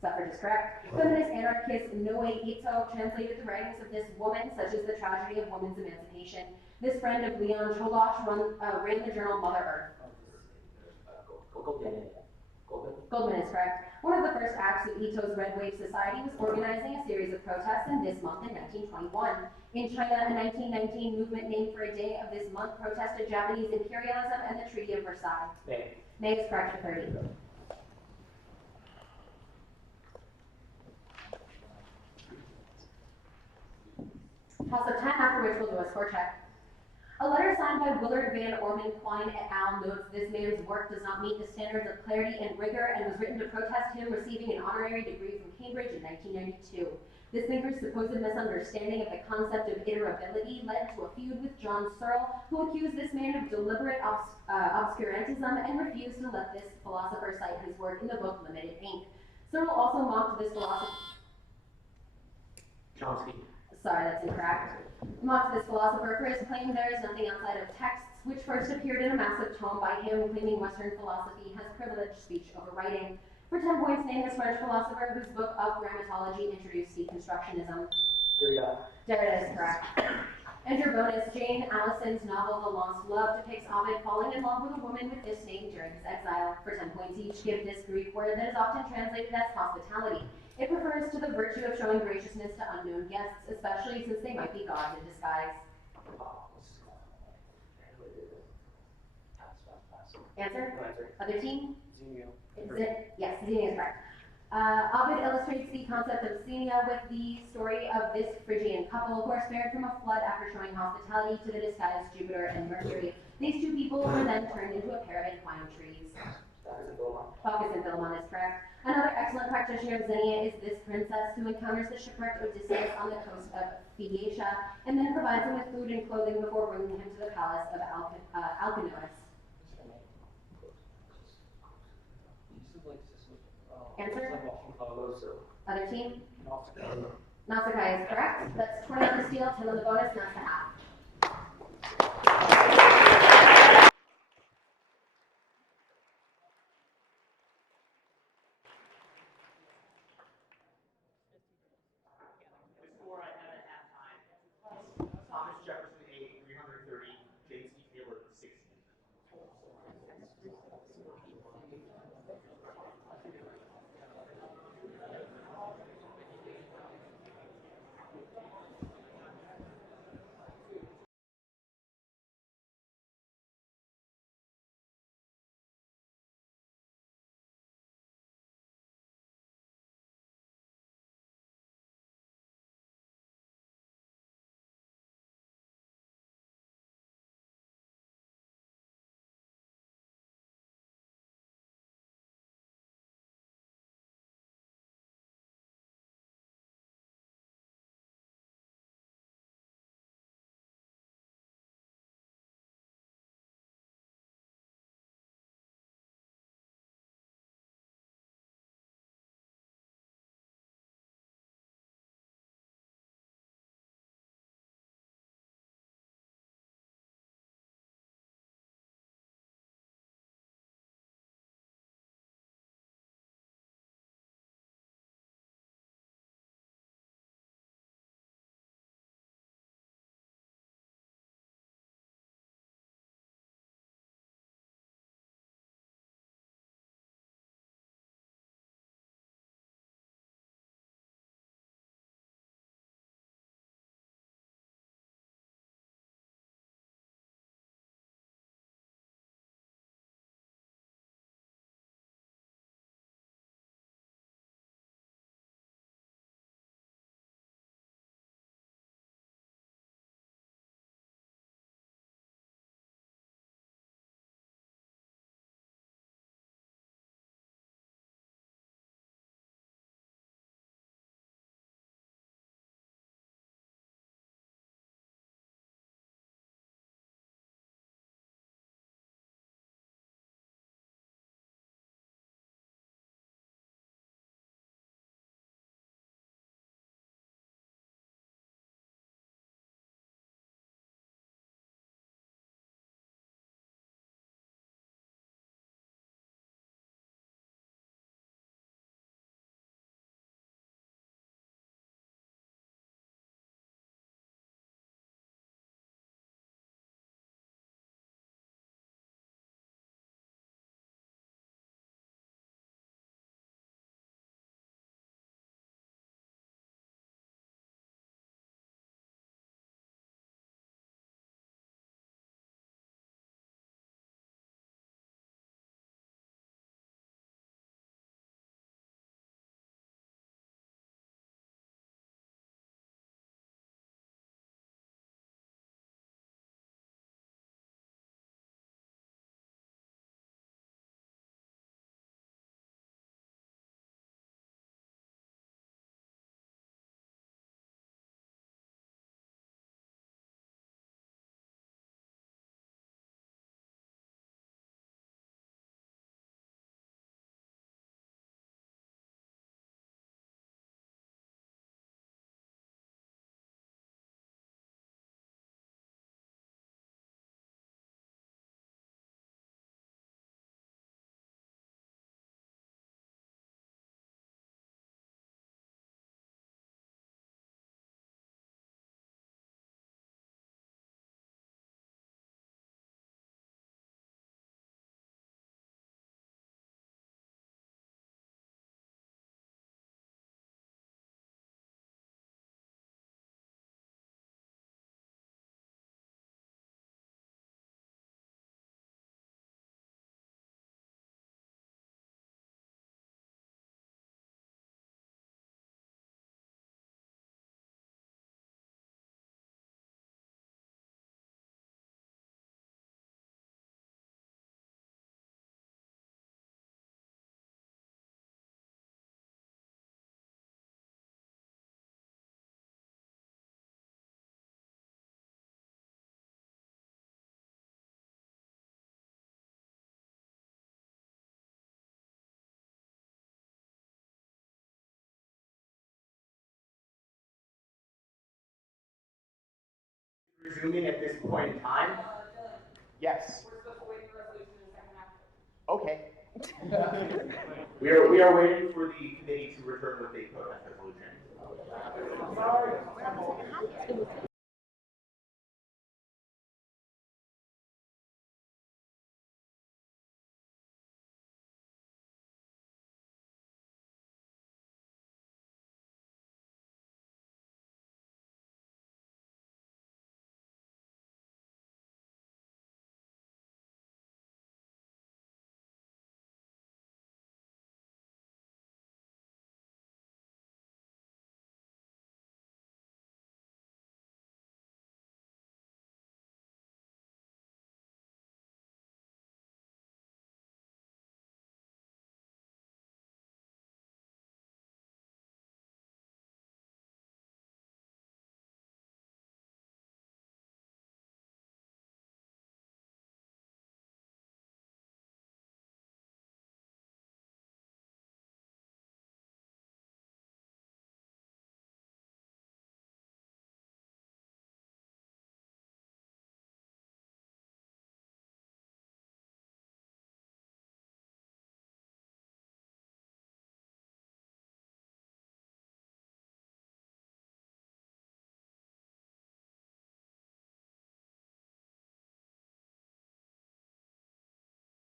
Suffrage is correct. Feminist anarchist Noe Ito translated the writings of this woman, such as The Tragedy of Women's Emancipation. This friend of Leon Cholosh ran the journal Mother Earth. Goldman is correct. One of the first acts of Ito's Red Wave Society was organizing a series of protests in this month in 1921. In China, a 1919 movement named for a day of this month protested Japanese imperialism and the Treaty of Versailles. May is correct for 30. House of 10, after which we'll do a score check. A letter signed by Willard Van Orman Quine et al. Notes this man's work does not meet the standards of clarity and rigor and was written to protest him receiving an honorary degree from Cambridge in 1992. This thinker's supposed misunderstanding of the concept of iterability led to a feud with John Searle, who accused this man of deliberate obscurantism and refused to let this philosopher cite his work in the book Limited Ink. Searle also mocked this philosopher. Chomsky. Sorry, that's incorrect. Mocked this philosopher for his claim there is nothing outside of texts, which first appeared in a massive tome by him claiming Western philosophy has privileged speech over writing. For 10 points, name this French philosopher whose book of grammatology introduced deconstructionism. Derrida is correct. Enter bonus. Jane Allison's novel The Lost Love depicts Ovid falling in love with a woman with this name during his exile. For 10 points each, give this Greek word that is often translated as hospitality. It refers to the virtue of showing graciousness to unknown guests, especially since they might be gods in disguise. Answer? Other team? Yes, Xenia is correct. Ovid illustrates the concept of Xenia with the story of this Phrygian couple who are spared from a flood after showing hospitality to the disguised Jupiter and Mercury. These two people were then turned into a pair of equine trees. Bacchus and Philemon is correct. Another excellent practitioner of Xenia is this princess who encounters the shipwrecked Odysseus on the coast of Phaeacia and then provides him with food and clothing before bringing him to the palace of Alcinous. Answer? Other team? Nausicaa is correct. That's 20 on the steal, 10 on the bonus, and that's the half. The score I have at halftime. Thomas Jefferson 8, 330. James E. Taylor 16. Resuming at this point in time? Yes. Okay. We are waiting for the committee to return with a protest resolution.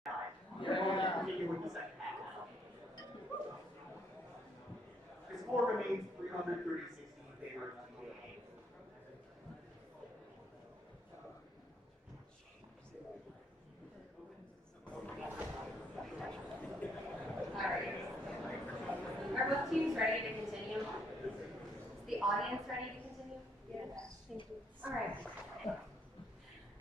Sorry. Continue with the second half now. The score remains 336 in favor of PAA. Alright. Are both teams ready to continue? Is the audience ready to continue? Yes. Thank you. Alright.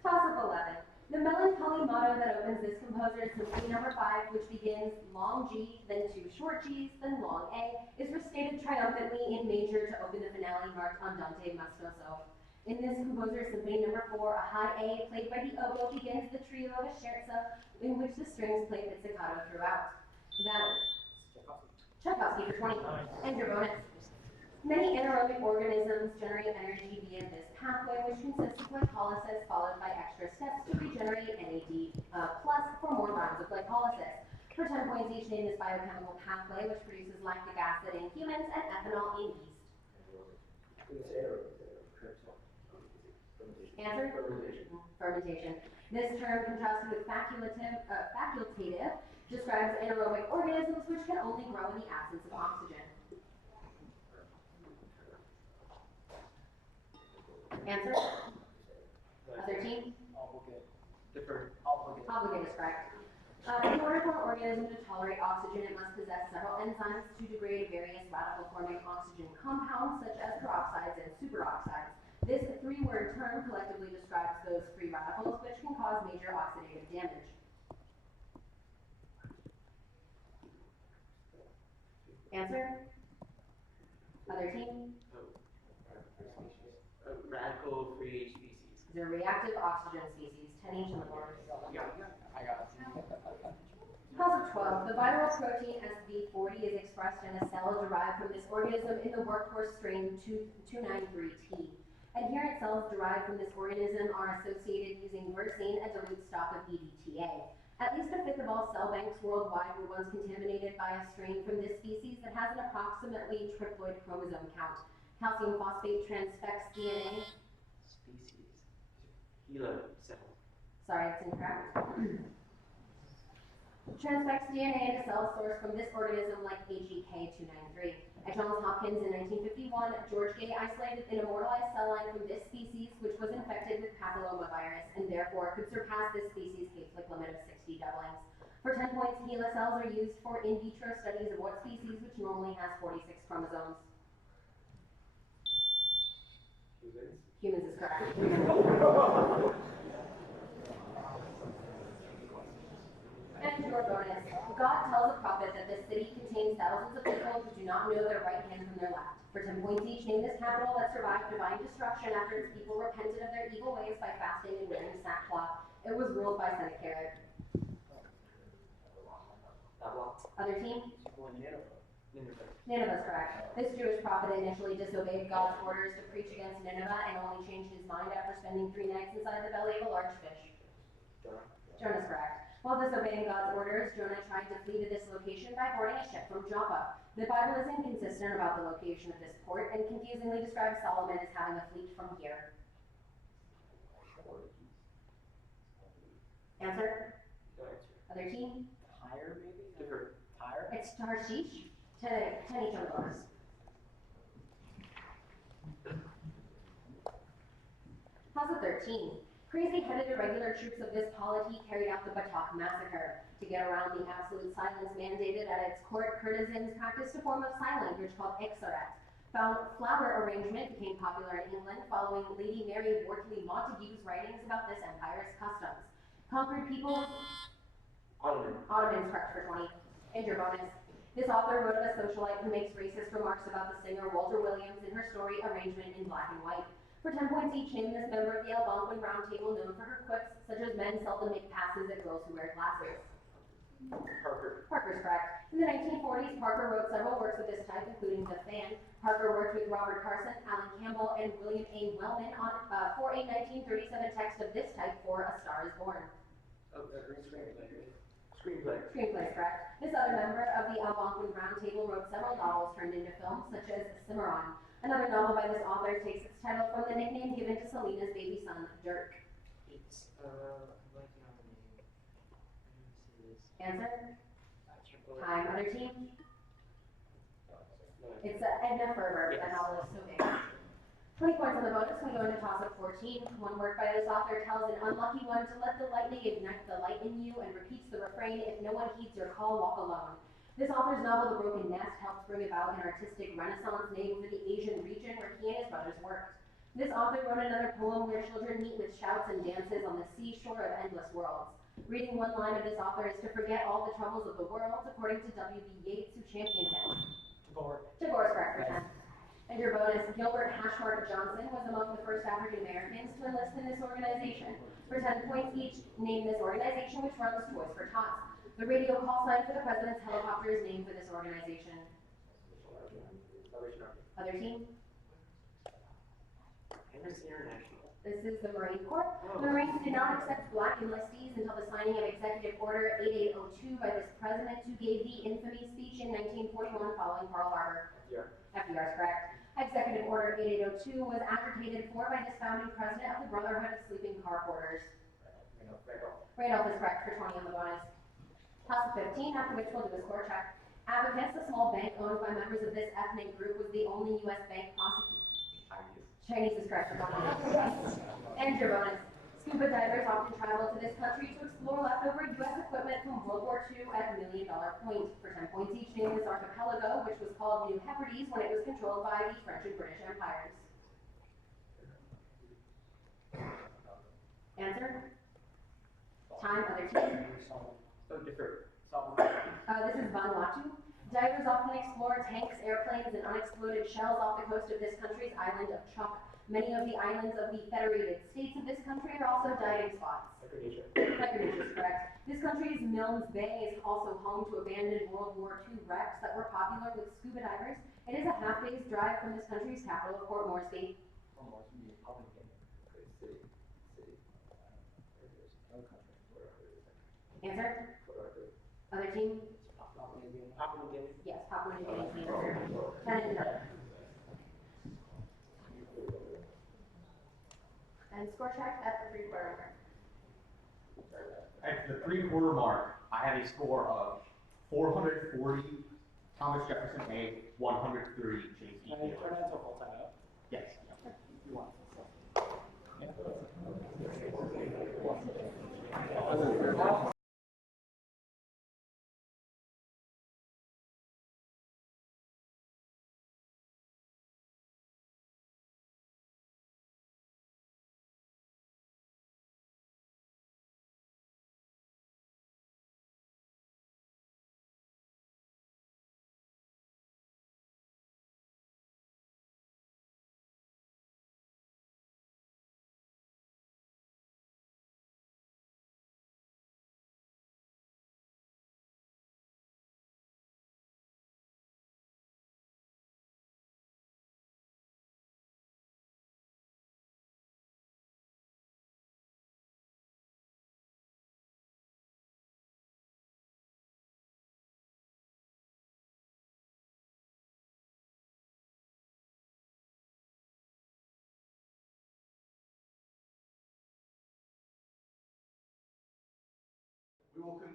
Toss up 11. The melancholy motto that opens this composer's symphony number 5, which begins long G, then 2 short Gs, then long A, is restated triumphantly in major to open the finale marked Andante maestoso. In this composer's symphony number 4, a high A played by the oboe begins the trio of a scherzo in which the strings play pizzicato throughout. That Tchaikovsky for 20. And your bonus. Many anaerobic organisms generate energy via this pathway, which consists of glycolysis followed by extra steps to regenerate NAD plus for more rounds of glycolysis. For 10 points each, name this biochemical pathway, which produces lactic acid in humans and ethanol in yeast. Answer? Fermentation. This term, contrasted with facultative, describes anaerobic organisms which can only grow in the absence of oxygen. Answer? A 13? Obligate is correct. In order for an organism to tolerate oxygen, it must possess several enzymes to degrade various radical-forming oxygen compounds, such as peroxides and superoxides. This three-word term collectively describes those free radicals which can cause major oxidative damage. Answer? Other team? Radical-free species. They're reactive oxygen species, 10 each on the board. Yeah, I got it. Toss of 12. The viral protein SV40 is expressed in a cell derived from this organism in the workhorse strain 293T. Adherent cells derived from this organism are associated using versene, a dilute stock of EDTA. At least a fifth of all cell banks worldwide were once contaminated by a strain from this species that has an approximately triploid chromosome count. Calcium phosphate transfects DNA. Species. Helo cell. Sorry, it's incorrect. Transfects DNA into cells sourced from this organism like HEK293. At Johns Hopkins in 1951, George Gay isolated an immortalized cell line from this species, which was infected with papillomavirus and therefore could surpass this species' Hayflick limit of 60 doublings. For 10 points, HeLa cells are used for in vitro studies of what species, which normally has 46 chromosomes. Humans is correct. And your bonus. God tells a prophet that this city contains thousands of people who do not know their right hand from their left. For 10 points each, name this capital that survived divine destruction after its people repented of their evil ways by fasting and wearing sackcloth. It was ruled by Sennacherib. Other team? Nineveh's correct. This Jewish prophet initially disobeyed God's orders to preach against Nineveh and only changed his mind after spending 3 nights inside the belly of a large fish. Jonah's correct. While disobeying God's orders, Jonah tried to flee to this location by boarding a ship from Joppa. The Bible is inconsistent about the location of this port and confusingly describes Solomon as having a fleet from here. Answer? Other team? Tyre, maybe? Different. Tyre? It's Tarshish. 10 each on the bonus. Puzzle 13. Crazy-headed irregular troops of this polity carried out the Batak massacre. To get around the absolute silence mandated at its court, courtesans practiced a form of sign language called Ixaret. Flower arrangement became popular in England following Lady Mary Wortley Montagu's writings about this empire's customs. Conquered people... Ottoman's correct for 20. And your bonus. This author wrote of a socialite who makes racist remarks about the singer Walter Williams in her story Arrangement in Black and White. For 10 points each, name this member of the Algonquin Round Table known for her quips, such as men seldom make passes at girls who wear glasses. Parker's correct. In the 1940s, Parker wrote several works of this type, including The Fan. Parker worked with Robert Carson, Alan Campbell, and William A. Wellman for a 1937 text of this type for A Star is Born. Screenplay, correct. This other member of the Algonquin Round Table wrote several novels turned into films, such as Cimarron. Another novel by this author takes its title from the nickname given to Selena's baby son, Dirk. It's, I'm blanking on the name. I didn't see this. Answer? Time. Other team? It's Edna Ferber. That novel is so big. 20 points on the bonus. We go into toss-up 14. One work by this author tells an unlucky one to let the lightning ignite the light in you and repeats the refrain, if no one heeds your call, walk alone. This author's novel, The Broken Nest, helped bring about an artistic renaissance named for the Asian region where he and his brothers worked. This author wrote another poem where children meet with shouts and dances on the seashore of endless worlds. Reading one line of this author is to forget all the troubles of the world, according to W.B. Yeats, who championed him. Tagore's correct for 10. And your bonus, Gilbert Hashmark Johnson was among the first African Americans to enlist in this organization. For 10 points each, name this organization, which runs Toys for Tots. The radio call sign for the president's helicopter is named for this organization. Other team? NSC International. This is the Marine Corps. The Marines did not accept black enlistees until the signing of Executive Order 8802 by this president, who gave the infamous speech in 1941 following Pearl Harbor. FDR is correct. Executive Order 8802 was advocated for by this founding president of the Brotherhood of Sleeping Car Porters. Randolph is correct for 20 on the bonus. Toss of 15, after which we'll do a score check. Abacus, a small bank owned by members of this ethnic group, was the only U.S. bank prosecuted. Chinese is correct for 20. And your bonus. Scuba divers often travel to this country to explore leftover U.S. equipment from World War II at $1 Million Point. For 10 points each, name this archipelago, which was called New Hebrides when it was controlled by the French and British empires. Answer? Time, other team? This is Vanuatu. Divers often explore tanks, airplanes, and unexploded shells off the coast of this country's island of Chuuk. Many of the islands of the Federated States of this country are also diving spots. Micronesia is correct. This country's Milnes Bay is also home to abandoned World War II wrecks that were popular with scuba divers. It is a half-day's drive from this country's capital, Port Moresby. Answer? Other team? Yes, Papua New Guinea is the answer. 10 and 10. And score check at the 3-quarter mark. At the 3-quarter mark, I had a score of 440 Thomas Jefferson A, 130 Chase E. Can I turn that to a full time out? Yes. You want?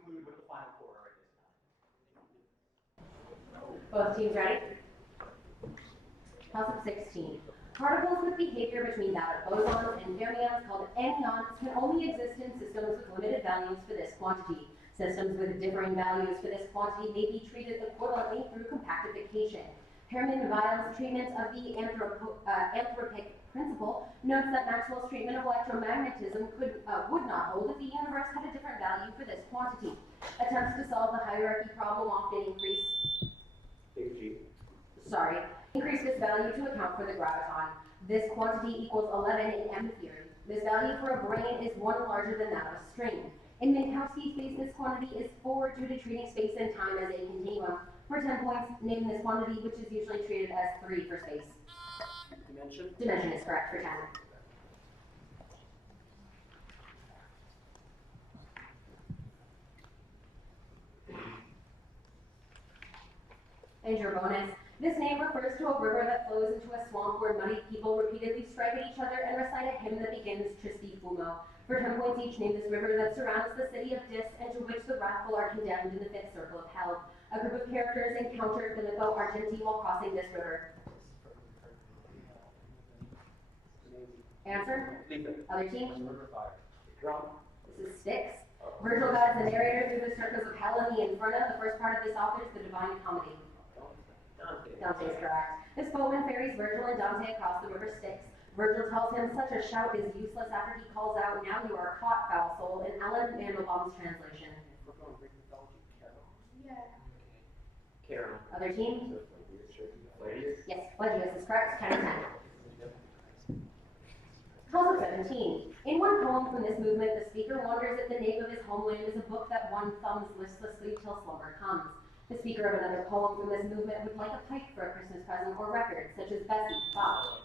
conclude with the final quarter at this time. Both teams ready? Toss-up 16. Particles with behavior between that of bosons and fermions called anyons can only exist in systems with limited values for this quantity. Systems with differing values for this quantity may be treated equivalently through compactification. Hermann Weyl's treatment of the anthropic principle notes that Maxwell's treatment of electromagnetism would not hold if the universe had a different value for this quantity. Attempts to solve the hierarchy problem often increase this value to account for the graviton. This quantity equals 11 in M theory. This value for a brain is 1 larger than that of a string. In Minkowski's case, this quantity is 4 due to treating space and time as a continuum. For 10 points, name this quantity, which is usually treated as 3 for space. Dimension? Dimension is correct for 10. And your bonus. This name refers to a river that flows into a swamp where muddy people repeatedly strike at each other and recite a hymn that begins Tristi Fumo. For 10 points each, name this river that surrounds the city of Dis and to which the wrathful are condemned in the 5th circle of hell. A group of characters encounter Filippo Argenti while crossing this river. Answer? Other team? This is Styx. Virgil guides the narrator through the circles of hell and the Inferno. The first part of this author is the Divine Comedy. Dante is correct. This boatman ferries Virgil and Dante across the river Styx. Virgil tells him such a shout is useless after he calls out, "Now you are caught, foul soul," in Ellen Mandelbaum's translation. Karen. Other team? Yes, Pelagius is correct. 10 and 10. Toss-up 17. In one poem from this movement, the speaker wonders if the name of his homeland is a book that one thumbs listlessly till slumber comes. The speaker of another poem from this movement would like a pipe for a Christmas present or record, such as Bessie, Bob.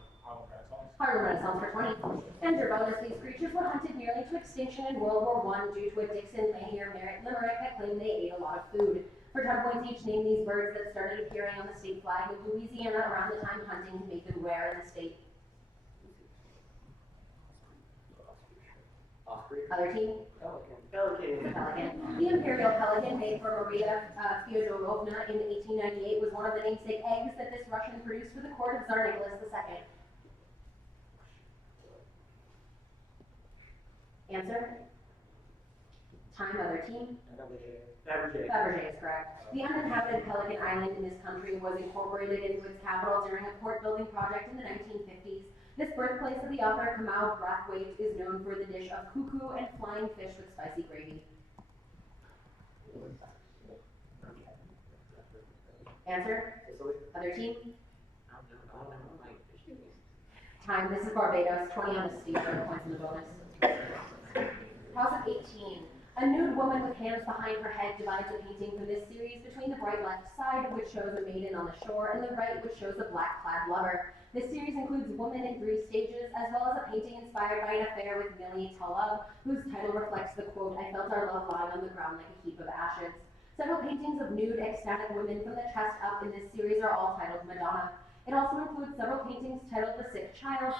Harlem Renaissance for 20. And your bonus, these creatures were hunted nearly to extinction in World War I due to a Dixon Lanier limerick that claimed they ate a lot of food. For 10 points each, name these birds that started appearing on the state flag of Louisiana around the time hunting had made them rare in the state. Other team? Pelican. The imperial pelican made for Maria Fyodorovna in 1898 was one of the namesake eggs that this Russian produced for the court of Tsar Nicholas II. Answer? Time, other team? Fabergé is correct. The uninhabited Pelican Island in this country was incorporated into its capital during a port building project in the 1950s. This birthplace of the author Kamau Brathwaite is known for the dish of cuckoo and flying fish with spicy gravy. Answer? Other team? Time. This is Barbados. 20 on the steep, 30 points in the bonus. Toss-up 18. A nude woman with hands behind her head divides a painting from this series between the bright left side, which shows a maiden on the shore, and the right, which shows a black-clad lover. This series includes Woman in 3 stages, as well as a painting inspired by an affair with Millie Tolov, whose title reflects the quote, "I felt our love lying on the ground like a heap of ashes." Several paintings of nude, ecstatic women from the chest up in this series are all titled Madonna. It also includes several paintings titled The Sick Child.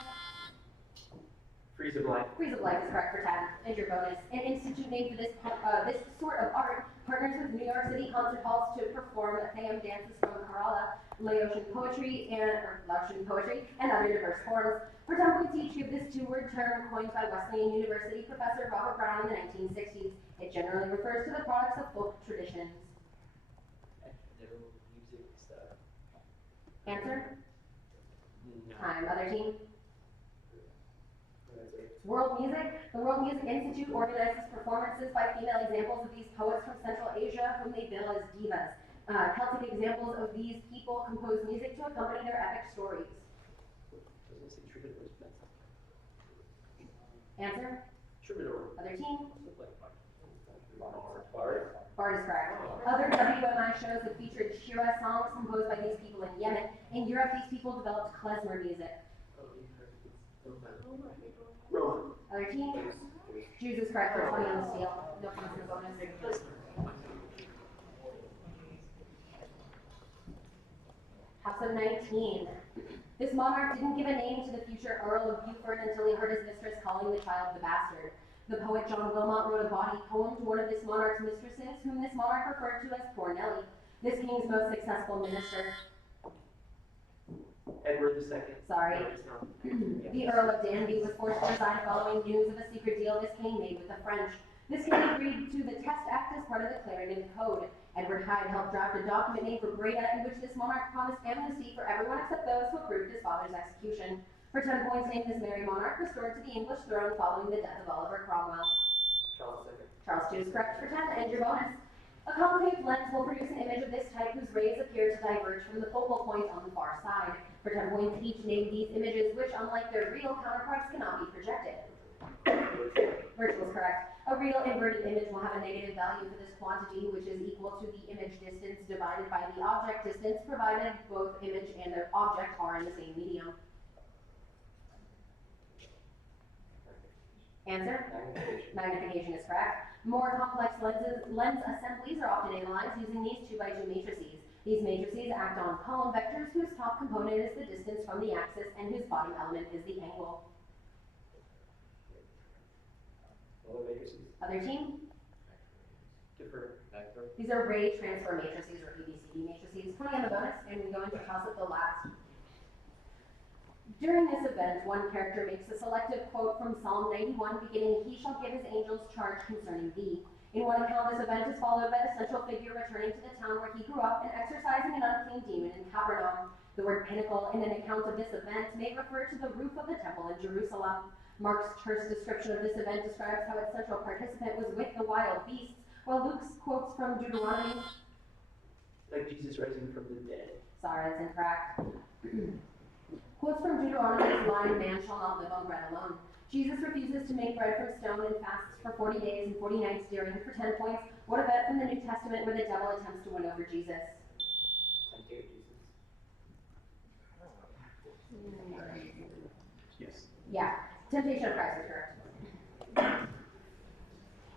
Freeze of Life. Freeze of Life is correct for 10. And your bonus. An institute named for this sort of art partners with New York City concert halls to perform Theum dances from Kerala, Laotian poetry, and other diverse forms. For 10 points each, give this 2-word term coined by Wesleyan University professor Robert Brown in the 1960s. It generally refers to the products of folk traditions. Answer? Time. Other team? World Music. The World Music Institute organizes performances by female examples of these poets from Central Asia, whom they bill as divas. Celtic examples of these people compose music to accompany their epic stories. Answer? Other team? Bard is correct. Other WMI shows have featured Shira songs composed by these people in Yemen. In Europe, these people developed klezmer music. Other team? Jews is correct for 20 on the steel. No points in the bonus. House of 19. This monarch didn't give a name to the future Earl of Beaufort until he heard his mistress calling the child the bastard. The poet John Wilmot wrote a bawdy poem to one of this monarch's mistresses, whom this monarch referred to as Poor Nellie, this king's most successful minister. Edward II. Sorry. No, it's not. The Earl of Danby was forced to resign following news of a secret deal this king made with the French. This king agreed to the Test Act as part of the Clarendon Code. Edward Hyde helped draft a document named for Breda in which this monarch promised amnesty for everyone except those who approved his father's execution. For 10 points, named this merry monarch restored to the English throne following the death of Oliver Cromwell. Charles II. Charles II is correct for 10, and your bonus. A concave lens will produce an image of this type whose rays appear to diverge from the focal point on the far side. For 10 points each, name these images which, unlike their real counterparts, cannot be projected. Virtual is correct. A real inverted image will have a negative value for this quantity, which is equal to the image distance divided by the object distance, provided both image and their object are in the same medium. Answer? Magnification is correct. More complex lens assemblies are often analyzed using these 2x2 matrices. These matrices act on column vectors whose top component is the distance from the axis and whose bottom element is the angle. Other team? These are ray transfer matrices or ABCD matrices. 20 on the bonus, and we go into toss up the last. During this event, one character makes a selective quote from Psalm 91 beginning, "He shall give his angels charge concerning thee." In one account, this event is followed by the central figure returning to the town where he grew up and exorcising an unclean demon in Capernaum. The word pinnacle in an account of this event may refer to the roof of the temple in Jerusalem. Mark's terse description of this event describes how its central participant was with the wild beasts, while Luke's quotes from Deuteronomy. Like Jesus rising from the dead. Sorry, that's incorrect. Quotes from Deuteronomy's line, "Man shall not live on bread alone." Jesus refuses to make bread from stone and fasts for 40 days and 40 nights during, for 10 points, what event from the New Testament where the devil attempts to win over Jesus? Yes. Yeah, temptation of Christ is correct.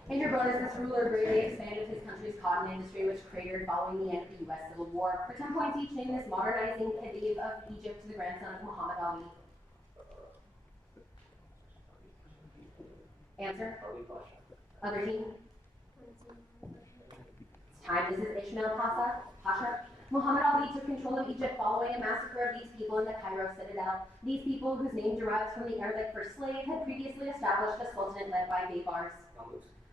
In your bonus, this ruler greatly expanded his country's cotton industry, which cratered following the end of the U.S. Civil War. For 10 points each, name this modernizing Khedive of Egypt to the grandson of Muhammad Ali. Answer? Other team? It's time. This is Ismail Pasha. Muhammad Ali took control of Egypt following a massacre of these people in the Cairo citadel. These people, whose name derives from the Arabic for slave, had previously established a sultanate led by Baybars.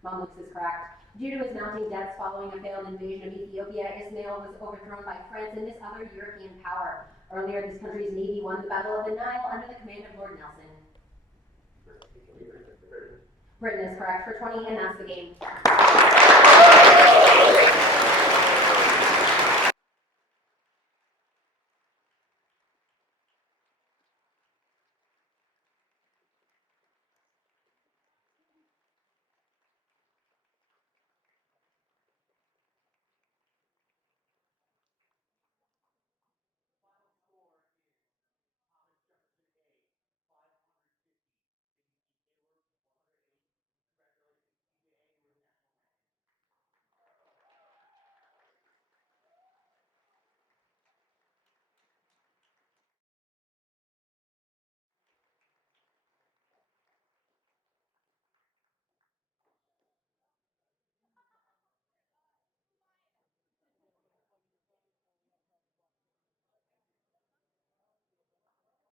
Mamluks is correct. Due to his mounting debts following a failed invasion of Ethiopia, Ismail was overthrown by France and this other European power. Earlier, this country's navy won the Battle of the Nile under the command of Lord Nelson. Britain is correct for 20, and that's the game.